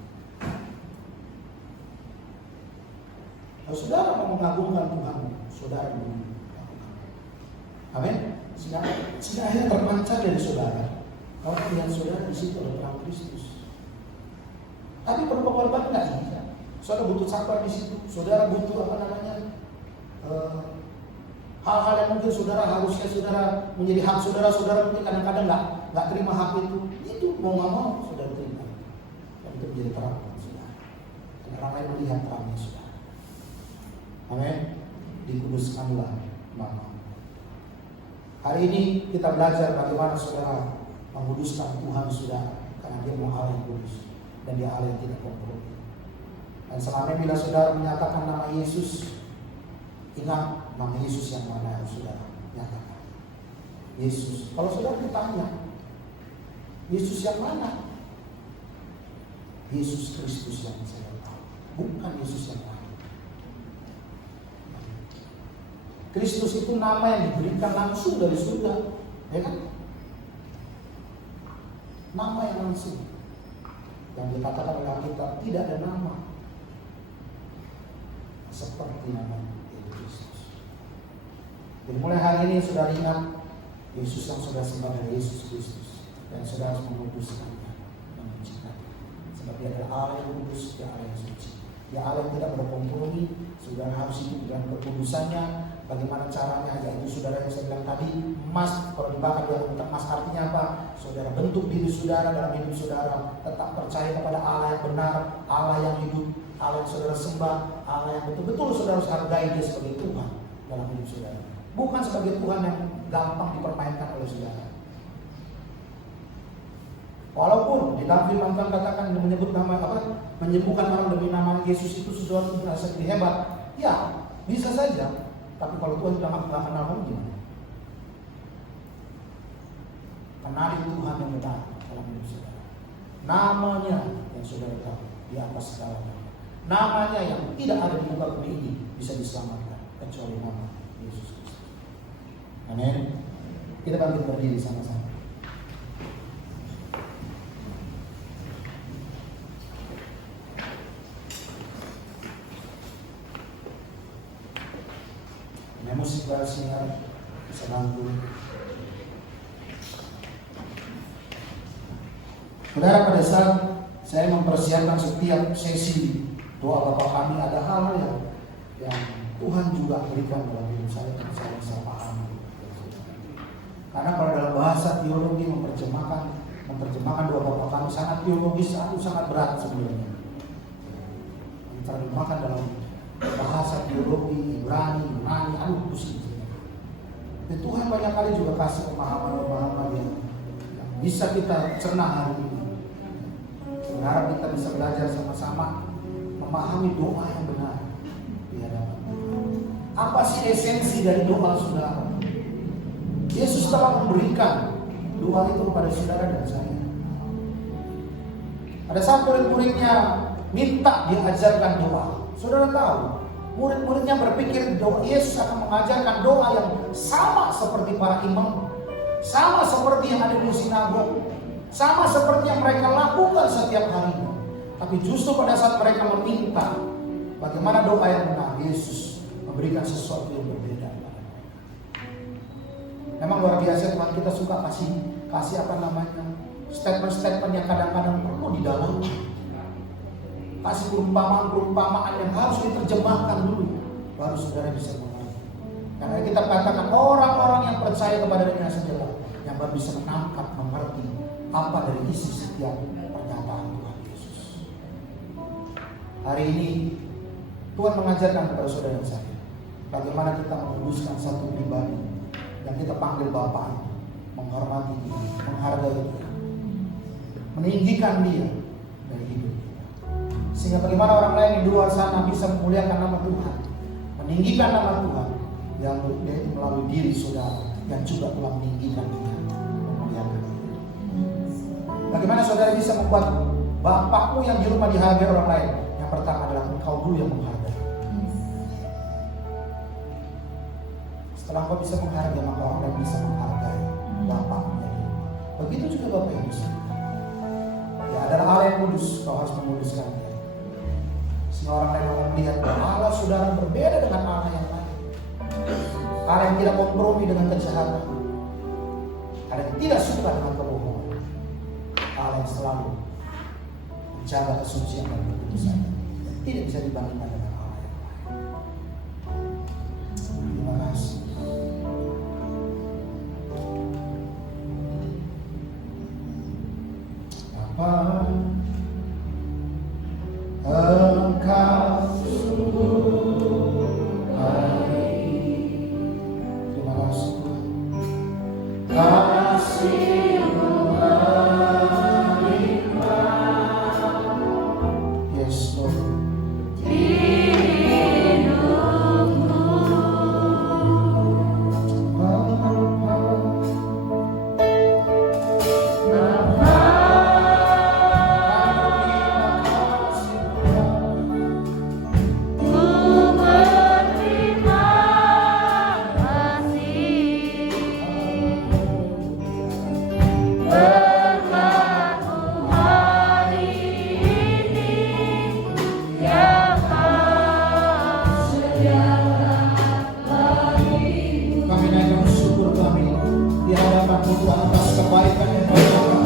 Kalau saudara mau mengagungkan Tuhan, saudara melakukan. Amin. Sehingga akhirnya terpancar dari saudara. Kalau pilihan saudara di situ adalah terang Kristus. Tapi perlu pengorbanan nggak sih? Saudara butuh sabar di situ. Saudara butuh hal-hal yang mungkin saudara harusnya saudara menjadi hak saudara. Saudara mungkin kadang-kadang nggak terima hak itu. Itu mau nggak mau saudara terima. Dan itu menjadi terang saudara. Dan orang lain melihat terangnya saudara. Amin. Dikuduskanlah nama. Hari ini kita belajar bagaimana saudara menguduskan Tuhan saudara, karena Dia mau Allah yang kudus dan Dia Allah yang tidak kompromi. Dan selama bila saudara menyatakan nama Yesus, ingat nama Yesus yang mana yang saudara nyatakan. Yesus. Kalau saudara ditanya, Yesus yang mana? Yesus Kristus yang saya tahu, bukan Yesus yang lain. Kristus itu nama yang diberikan langsung dari surga, ya kan? Nama yang langsung, yang dikatakan oleh Alkitab tidak ada nama seperti nama Kristus. Jadi mulai hari ini sudah ingat Yesus yang sudah sembah dari Yesus Kristus, dan sudah harus menguduskannya, menyucikannya. Sebab Dia adalah Allah yang kudus, Dia Allah yang suci, Dia Allah yang tidak berkompromi. Saudara harus hidup dengan kekudusannya. Bagaimana caranya? Yaitu saudara yang saya bilang tadi, emas kalau dibakar dia minta emas. Artinya apa? Saudara bentuk diri saudara dalam hidup saudara, tetap percaya kepada Allah yang benar, Allah yang hidup, Allah yang saudara sembah, Allah yang betul-betul saudara harus hargai Dia sebagai Tuhan dalam hidup saudara, bukan sebagai Tuhan yang gampang dipermainkan oleh saudara. Walaupun di dalam firman Tuhan katakan menyebut nama apa, menyembuhkan orang demi nama Yesus itu sesuatu yang merasa lebih hebat, ya bisa saja. Tapi kalau Tuhan sudah nggak kenal kamu gimana? Kenali Tuhan yang benar dalam hidup saudara. Namanya yang saudara tahu di atas segala nama. Namanya yang tidak ada di muka bumi ini bisa diselamatkan kecuali nama Yesus Kristus. Amin. Kita bangkit berdiri sama-sama. Musik bahasnya senangku. Saudara, pada saat saya mempersiapkan setiap sesi doa Bapa Kami, ada hal yang Tuhan juga berikan dalam hidup saya dan saya bisa pahami. Karena kalau dalam bahasa teologi menerjemahkan doa Bapa Kami sangat teologis, sangat berat sebenarnya. Menerjemahkan dalam bahasa teologi, Ibrani, Yunani, pusing. Dan Tuhan banyak kali juga kasih pemahaman yang bisa kita cerna hari ini. Sebenarnya kita bisa belajar sama-sama memahami doa yang benar di hadapan Tuhan. Apa sih esensi dari doa saudara? Yesus telah memberikan doa itu kepada saudara dan saya. Pada saat murid-muridnya minta diajarkan doa, saudara tahu, murid-muridnya berpikir doa Yesus akan mengajarkan doa yang sama seperti para imam, sama seperti yang ada di sinagog, sama seperti yang mereka lakukan setiap harinya. Tapi justru pada saat mereka meminta bagaimana doa yang benar, Yesus memberikan sesuatu yang berbeda. Memang luar biasa Tuhan kita suka kasih apa namanya statement-statement yang kadang-kadang perlu didalami. Kasih perumpamaan-perumpamaan yang harus diterjemahkan dulu, baru saudara bisa mengerti. Karena kita katakan orang-orang yang percaya kepada Dia sajalah yang baru bisa menangkap, mengerti apa dari isi setiap pernyataan Tuhan Yesus. Hari ini Tuhan mengajarkan kepada saudara dan saya bagaimana kita menguduskan satu pribadi yang kita panggil Bapa, menghormati Dia, menghargai Dia, meninggikan Dia dari hidup kita. Sehingga bagaimana orang lain di luar sana bisa memuliakan nama Tuhan, meninggikan nama Tuhan yang yaitu melalui diri saudara yang juga telah meninggikan dia, memuliakan dia. Bagaimana saudara bisa membuat Bapakmu yang di rumah dihargai orang lain? Yang pertama adalah engkau dulu yang menghargai. Setelah engkau bisa menghargai, maka orang lain bisa menghargai Bapakmu yang di rumah. Begitu juga Bapak Ibu. Ya adalah Allah yang kudus, kau harus menguduskan dia. Sehingga orang lain akan melihat bahwa Allah saudara berbeda dengan Allah yang lain. Allah yang tidak kompromi dengan kejahatan. Allah yang tidak suka dengan kebohongan. Allah yang selalu menjaga kesucian dan kekudusan. Tidak bisa dibandingkan dengan Allah yang lain. Terima kasih. Bapa, Engkau sungguh baik. Terima kasih Tuhan. Kasih-Mu melimpah. Yes Lord. Kami naikkan syukur kami di hadapan-Mu Tuhan atas kebaikan yang Kau lakukan.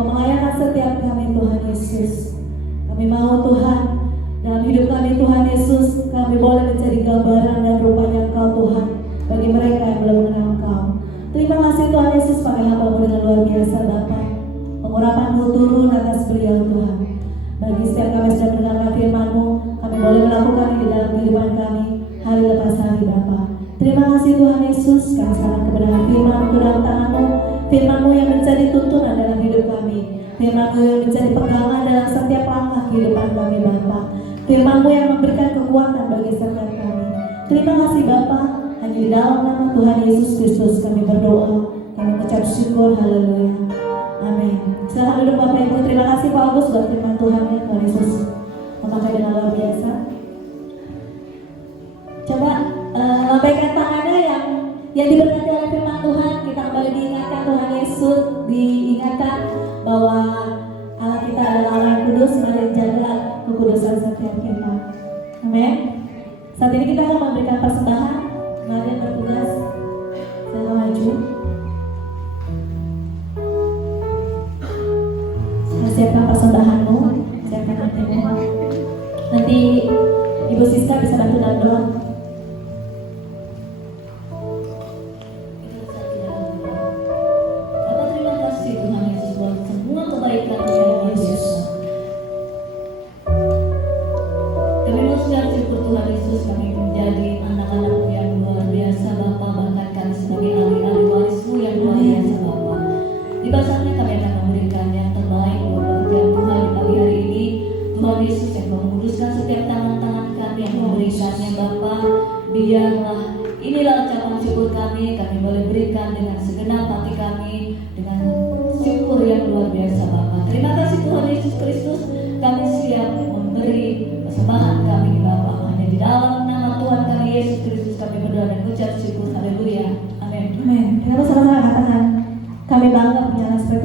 Kau mengayakan setiap kami Tuhan Yesus. Kami mau Tuhan, dalam hidup kami Tuhan Yesus, kami boleh menjadi gambaran dan rupanya Engkau Tuhan bagi mereka yang belum mengenal Engkau. Terima kasih Tuhan Yesus pakai hamba-Mu dengan luar biasa Bapa. Pengurapan-Mu turun atas beliau Tuhan. Bagi setiap kami sedang mendengarkan firman-Mu, kami boleh melakukan di dalam kehidupan kami hari lepas hari Bapa. Terima kasih Tuhan Yesus, kami serahkan kebenaran firman-Mu ke dalam tangan-Mu. Firman-Mu yang menjadi tuntunan dalam hidup kami. Firman-Mu yang menjadi pegangan dalam setiap langkah kehidupan kami Bapa. Firman-Mu yang memberikan kekuatan bagi setiap kami. Terima kasih Bapa. Hanya di dalam nama Tuhan Yesus Kristus kami berdoa. Kami mengucap syukur. Haleluya. Amin. Silakan duduk Bapak Ibu. Terima kasih Pak Agus buat firman Tuhan ya. Tuhan Yesus memakai dengan luar biasa. Coba lambaikan tangannya yang diberkati oleh firman Tuhan. Kita kembali diingatkan Tuhan Yesus, diingatkan bahwa Allah kita adalah Allah yang kudus. Mari jaga kekudusan setiap kita. Amin. Saat ini kita akan memberikan persembahan. Mari bertugas. Saya maju. Siapkan persembahanmu, siapkan hatimu. Nanti Ibu Siska bisa bantu dalam doa. Bapak terima kasih Tuhan Yesus buat semua kebaikan Tuhan Yesus. Kami mengucap syukur Tuhan Yesus, kami menjadi anak-anak yang luar biasa Bapa, bahkan kami sebagai ahli-ahli waris-Mu yang luar biasa Bapa. Di saatnya kami akan memberikan yang terbaik buat pekerjaan Tuhan di pagi hari ini. Tuhan Yesus yang menguduskan setiap tangan-tangan kami yang memberikannya Bapa. Biarlah inilah ucapan syukur kami boleh berikan dengan segenap hati kami, dengan syukur yang luar biasa Bapa. Terima kasih Tuhan Yesus Kristus, kami siap memberi persembahan kami Bapa. Hanya di dalam nama Tuhan kami Yesus Kristus kami berdoa dan mengucap syukur. Haleluya. Amin. Amin. Kita bersama-sama katakan, kami bangga punya anak seperti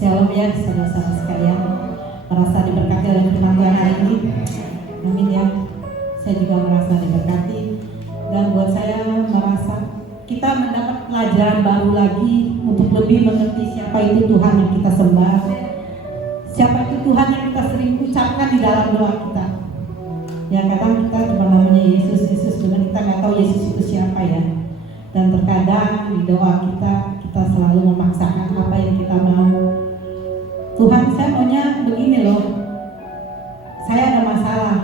Shalom ya saudara-saudara sekalian, merasa diberkati oleh firman Tuhan hari ini. Amin ya. Saya juga merasa diberkati, dan buat saya merasa kita mendapat pelajaran baru lagi untuk lebih mengerti siapa itu Tuhan yang kita sembah, siapa itu Tuhan yang kita sering ucapkan di dalam doa kita. Ya kadang kita cuma namanya Yesus, benar kita nggak tahu Yesus itu siapa ya. Dan terkadang di doa kita selalu memaksakan apa yang kita mau. Tuhan, saya maunya begini loh. Saya ada masalah.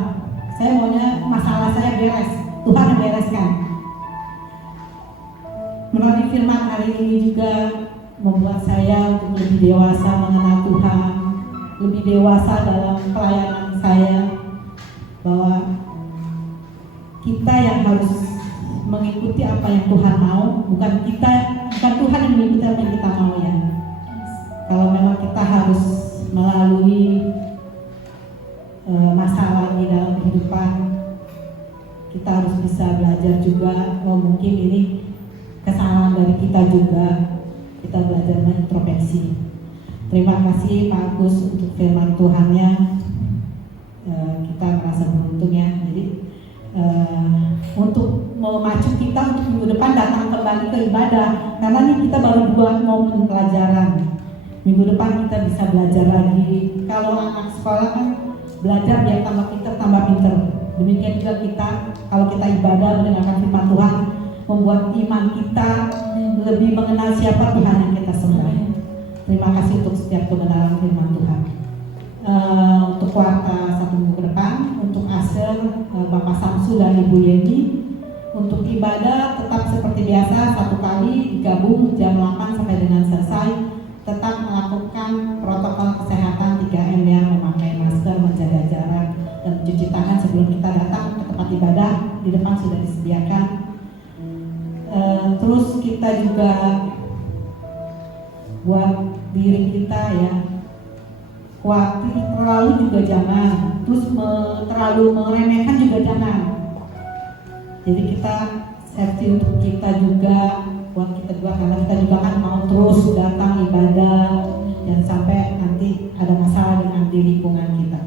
Saya maunya masalah saya beres. Tuhan yang bereskan. Melalui firman hari ini juga membuat saya untuk lebih dewasa mengenal Tuhan, lebih dewasa dalam pelayanan saya, bahwa kita yang harus mengikuti apa yang Tuhan mau, bukan Tuhan yang mengikuti apa yang kita mau ya. Kalau memang kita harus melalui masalah di dalam kehidupan, kita harus bisa belajar juga. Mungkin ini kesalahan dari kita juga, kita belajar mengintrospeksi. Terima kasih Pak Agus untuk firman Tuhannya. Kita merasa beruntung ya. Jadi untuk memacu kita untuk minggu depan datang kembali ke ibadah, karena ini kita baru 2 momen pelajaran. Minggu depan kita bisa belajar lagi. Kalau anak sekolah kan belajar biar tambah pinter, demikian juga kita, kalau kita ibadah mendengarkan firman Tuhan, membuat iman kita lebih mengenal siapa Tuhan yang kita sembah. Terima kasih untuk setiap kebenaran firman Tuhan. Untuk kuartal 1 minggu ke depan, untuk Aser, Bapak Samsu dan Ibu Yeni, untuk ibadah tetap seperti biasa, 1 kali digabung jam 8 sampai dengan selesai. Tetap melakukan protokol kesehatan 3M ya, memakai masker, menjaga jarak, dan mencuci tangan sebelum kita datang ke tempat ibadah. Di depan sudah disediakan. Terus kita juga buat diri kita ya, khawatir terlalu juga jangan, terus terlalu meremehkan juga jangan. Jadi kita safety untuk kita juga, buat kita juga, karena kita juga kan mau terus datang ibadah, dan sampai nanti ada masalah dengan di lingkungan kita.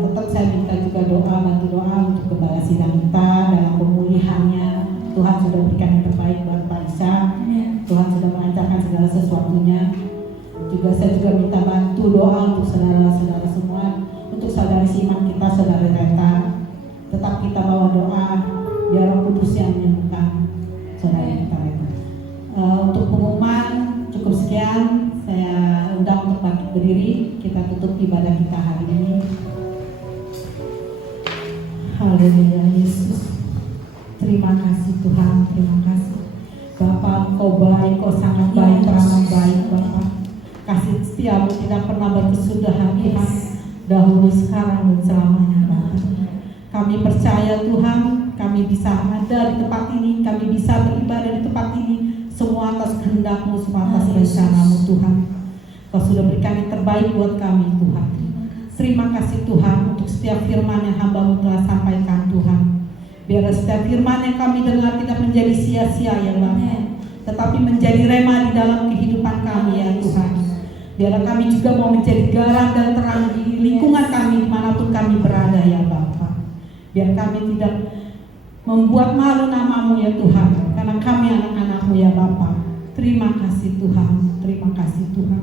Tetap saya minta juga bantu doa untuk gembala sidang kita dalam pemulihannya. Tuhan sudah berikan yang terbaik buat Pak Isa. Tuhan sudah melancarkan segala sesuatunya. Saya juga minta bantu doa untuk saudara-saudara semua, untuk saudari Siman kita, saudari Reta. Tetap kita bawa doa biar Roh Kudus yang menyembuhkan saudari kita Reta. Untuk pengumuman cukup sekian. Saya undang untuk bangkit berdiri. Kita tutup ibadah kita hari ini. Haleluya Yesus. Terima kasih Tuhan, terima kasih Bapa, Engkau baik, Engkau sangat baik, teramat baik Bapa. Kasih setiamu tidak pernah berkesudahan Tuhan, dahulu, sekarang, dan selamanya Bapa. Kami percaya Tuhan, kami bisa ada di tempat ini, kami bisa beribadah di tempat ini, semua atas kehendak-Mu, semua atas rencana-Mu Tuhan. Kau sudah berikan yang terbaik buat kami Tuhan. Terima kasih Tuhan untuk setiap firman yang hamba-Mu telah sampaikan Tuhan. Biar setiap firman yang kami dengar tidak menjadi sia-sia ya Bapa, tetapi menjadi rema di dalam kehidupan kami ya Tuhan. Biar kami juga mau menjadi garam dan terang di lingkungan kami dimanapun kami berada ya Bapa. Biar kami tidak membuat malu nama-Mu ya Tuhan, karena kami anak-anak-Mu ya Bapa. Terima kasih Tuhan, terima kasih Tuhan.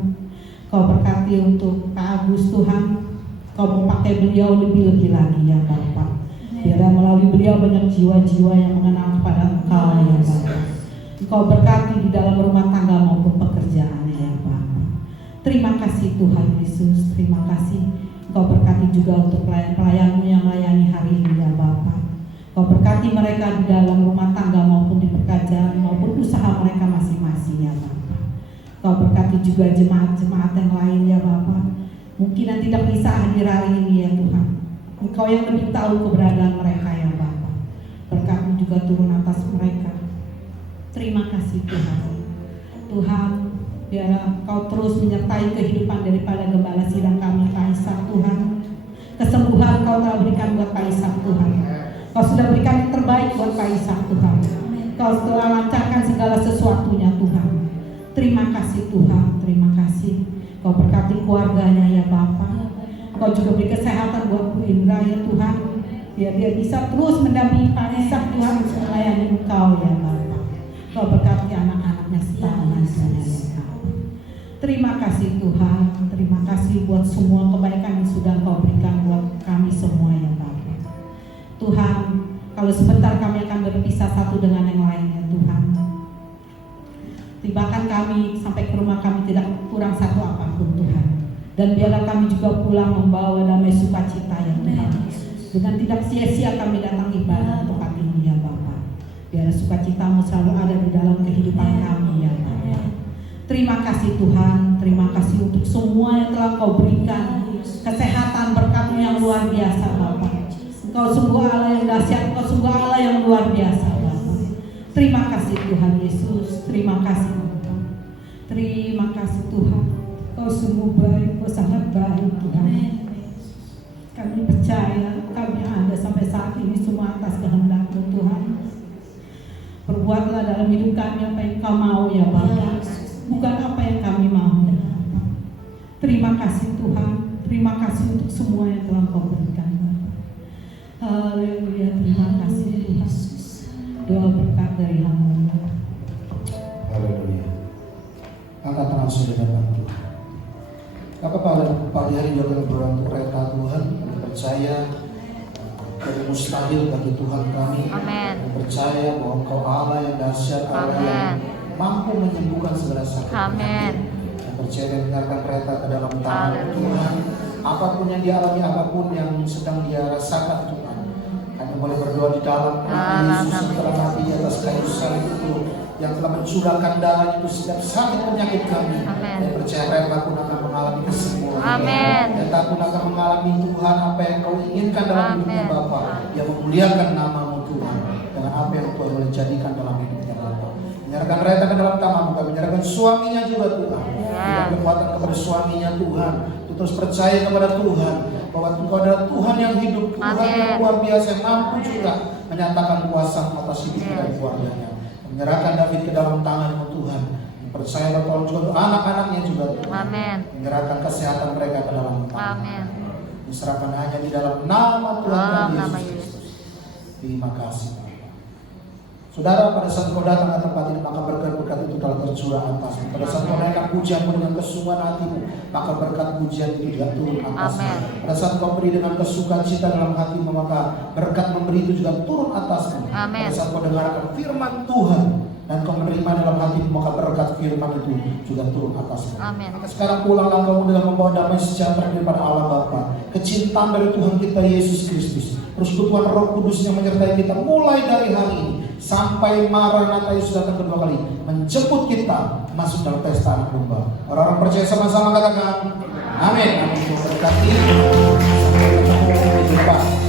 Kau berkati untuk Pak Agus Tuhan. Kau mau pakai beliau lebih-lebih lagi ya Bapa. Biar melalui beliau banyak jiwa-jiwa yang mengenal kepada Engkau ya Bapa. Engkau berkati di dalam rumah tangga maupun pekerjaannya ya Bapa. Terima kasih Tuhan Yesus, terima kasih. Engkau berkati juga untuk pelayan-pelayan-Mu yang melayani hari ini ya Bapa. Engkau berkati mereka di dalam rumah tangga maupun di pekerjaan maupun usaha mereka masing-masing ya Bapa. Engkau berkati juga jemaat-jemaat yang lain ya Bapa. Mungkin yang tidak bisa hadir hari ini ya Tuhan. Engkau yang lebih tahu keberadaan mereka ya Bapa. Berkat-Mu juga turun atas mereka. Terima kasih Tuhan. Tuhan, biar Engkau terus menyertai kehidupan daripada gembala sidang kami Pak Ishak Tuhan. Kesembuhan Engkau telah berikan buat Pak Ishak Tuhan. Engkau sudah berikan yang terbaik buat Pak Ishak Tuhan. Engkau telah lancarkan segala sesuatunya Tuhan. Terima kasih Tuhan, terima kasih. Engkau berkati keluarganya ya Bapa. Engkau juga beri kesehatan buat Bu Indra ya Tuhan, biar dia bisa terus mendampingi Pak Ishak Tuhan melayani Engkau ya Bapa. Engkau berkati anak-anaknya serta menantunya ya Bapa. Terima kasih Tuhan, terima kasih buat semua kebaikan yang sudah Engkau berikan buat kami semua ya Bapa. Tuhan, kalau sebentar kami akan berpisah satu dengan yang lainnya Tuhan, tibakan kami sampai ke rumah kami tidak kurang satu apapun Tuhan. Dan biarlah kami juga pulang membawa damai sukacita ya Tuhan. Dengan tidak sia-sia kami datang ibadah tempat ini ya Bapa. Biar sukacitamu selalu ada di dalam kehidupan kami ya Bapa. Terima kasih Tuhan, terima kasih untuk semua yang telah Kau berikan. Kesehatan berkat-Mu yang luar biasa Bapa. Engkau sungguh Allah yang dahsyat, Engkau sungguh Allah yang luar biasa Bapa. Terima kasih Tuhan Yesus, terima kasih Bapa. Terima kasih Tuhan, Kau sungguh baik, Kau sangat baik Tuhan. Kami percaya kami ada sampai saat ini semua atas kehendak-Mu Tuhan. Perbuatlah dalam hidup kami apa yang Kau mau ya Bapa, bukan apa yang kami mau ya Bapa. Terima kasih Tuhan, terima kasih untuk semua yang telah Kau berikan Bapa. Haleluya, terima kasih Tuhan. Doa berkat dari hamba. Haleluya. Angkat langsung di hadapan Tuhan. Bapak pada pagi hari juga berdoa untuk mereka Tuhan. Kami percaya dari mustahil bagi Tuhan kami. Amin. Kami percaya bahwa Engkau Allah yang dahsyat, Allah yang mampu menyembuhkan segala sakit. Amin. Kami percaya dan dengarkan mereka ke dalam tangan Tuhan. Apapun yang dialami, apapun yang sedang dia rasakan Tuhan, kami boleh berdoa di dalam nama Yesus yang telah mati di atas kayu salib itu, yang telah mencurahkan darah itu setiap sakit penyakit kami. Amin. Dan percaya mereka pun akan mengalami kesembuhan. Amin. Dan tak pun akan mengalami Tuhan apa yang Kau inginkan dalam hidupnya Bapa, yang memuliakan nama-Mu Tuhan dengan apa yang Tuhan boleh jadikan dalam hidupnya Bapa. Menyerahkan mereka ke dalam tangan-Mu, kami menyerahkan suaminya juga Tuhan. Berikan kekuatan kepada suaminya Tuhan, terus percaya kepada Tuhan bahwa Engkau adalah Tuhan yang hidup, Tuhan yang luar biasa, yang mampu juga menyatakan kuasa atas hidupnya dan keluarganya. Menyerahkan David ke dalam tangan-Mu Tuhan. Percaya bahwa juga untuk anak-anaknya juga Tuhan. Amin. Menyerahkan kesehatan mereka ke dalam tangan. Amin. Diserahkan hanya di dalam nama Tuhan Dalam Yesus nama Kristus. Terima kasih Bapak. Saudara, pada saat kau datang ke tempat ini, maka berkat-berkat itu telah tercurah atasmu. Pada saat kau menaikkan pujianmu dengan kesungguhan hatimu, maka berkat pujian itu juga turun atasmu. Amin. Pada saat kau beri dengan kesukacita dalam hatimu, maka berkat memberi itu juga turun atasmu. Amin. Pada saat kau dengarkan firman Tuhan dan kau menerima dalam hatimu, maka berkat firman itu juga turun atasmu. Amin. Maka sekarang pulanglah kamu dengan membawa damai sejahtera daripada Allah Bapa, kecintaan dari Tuhan kita Yesus Kristus, persekutuan Roh Kudus yang menyertai kita mulai dari hari ini sampai Maranatha Yesus datang kedua kali menjemput kita masuk dalam pesta anak domba. Orang-orang percaya sama-sama katakan amin. Amin. Berkati. Sampai ketemu di depan.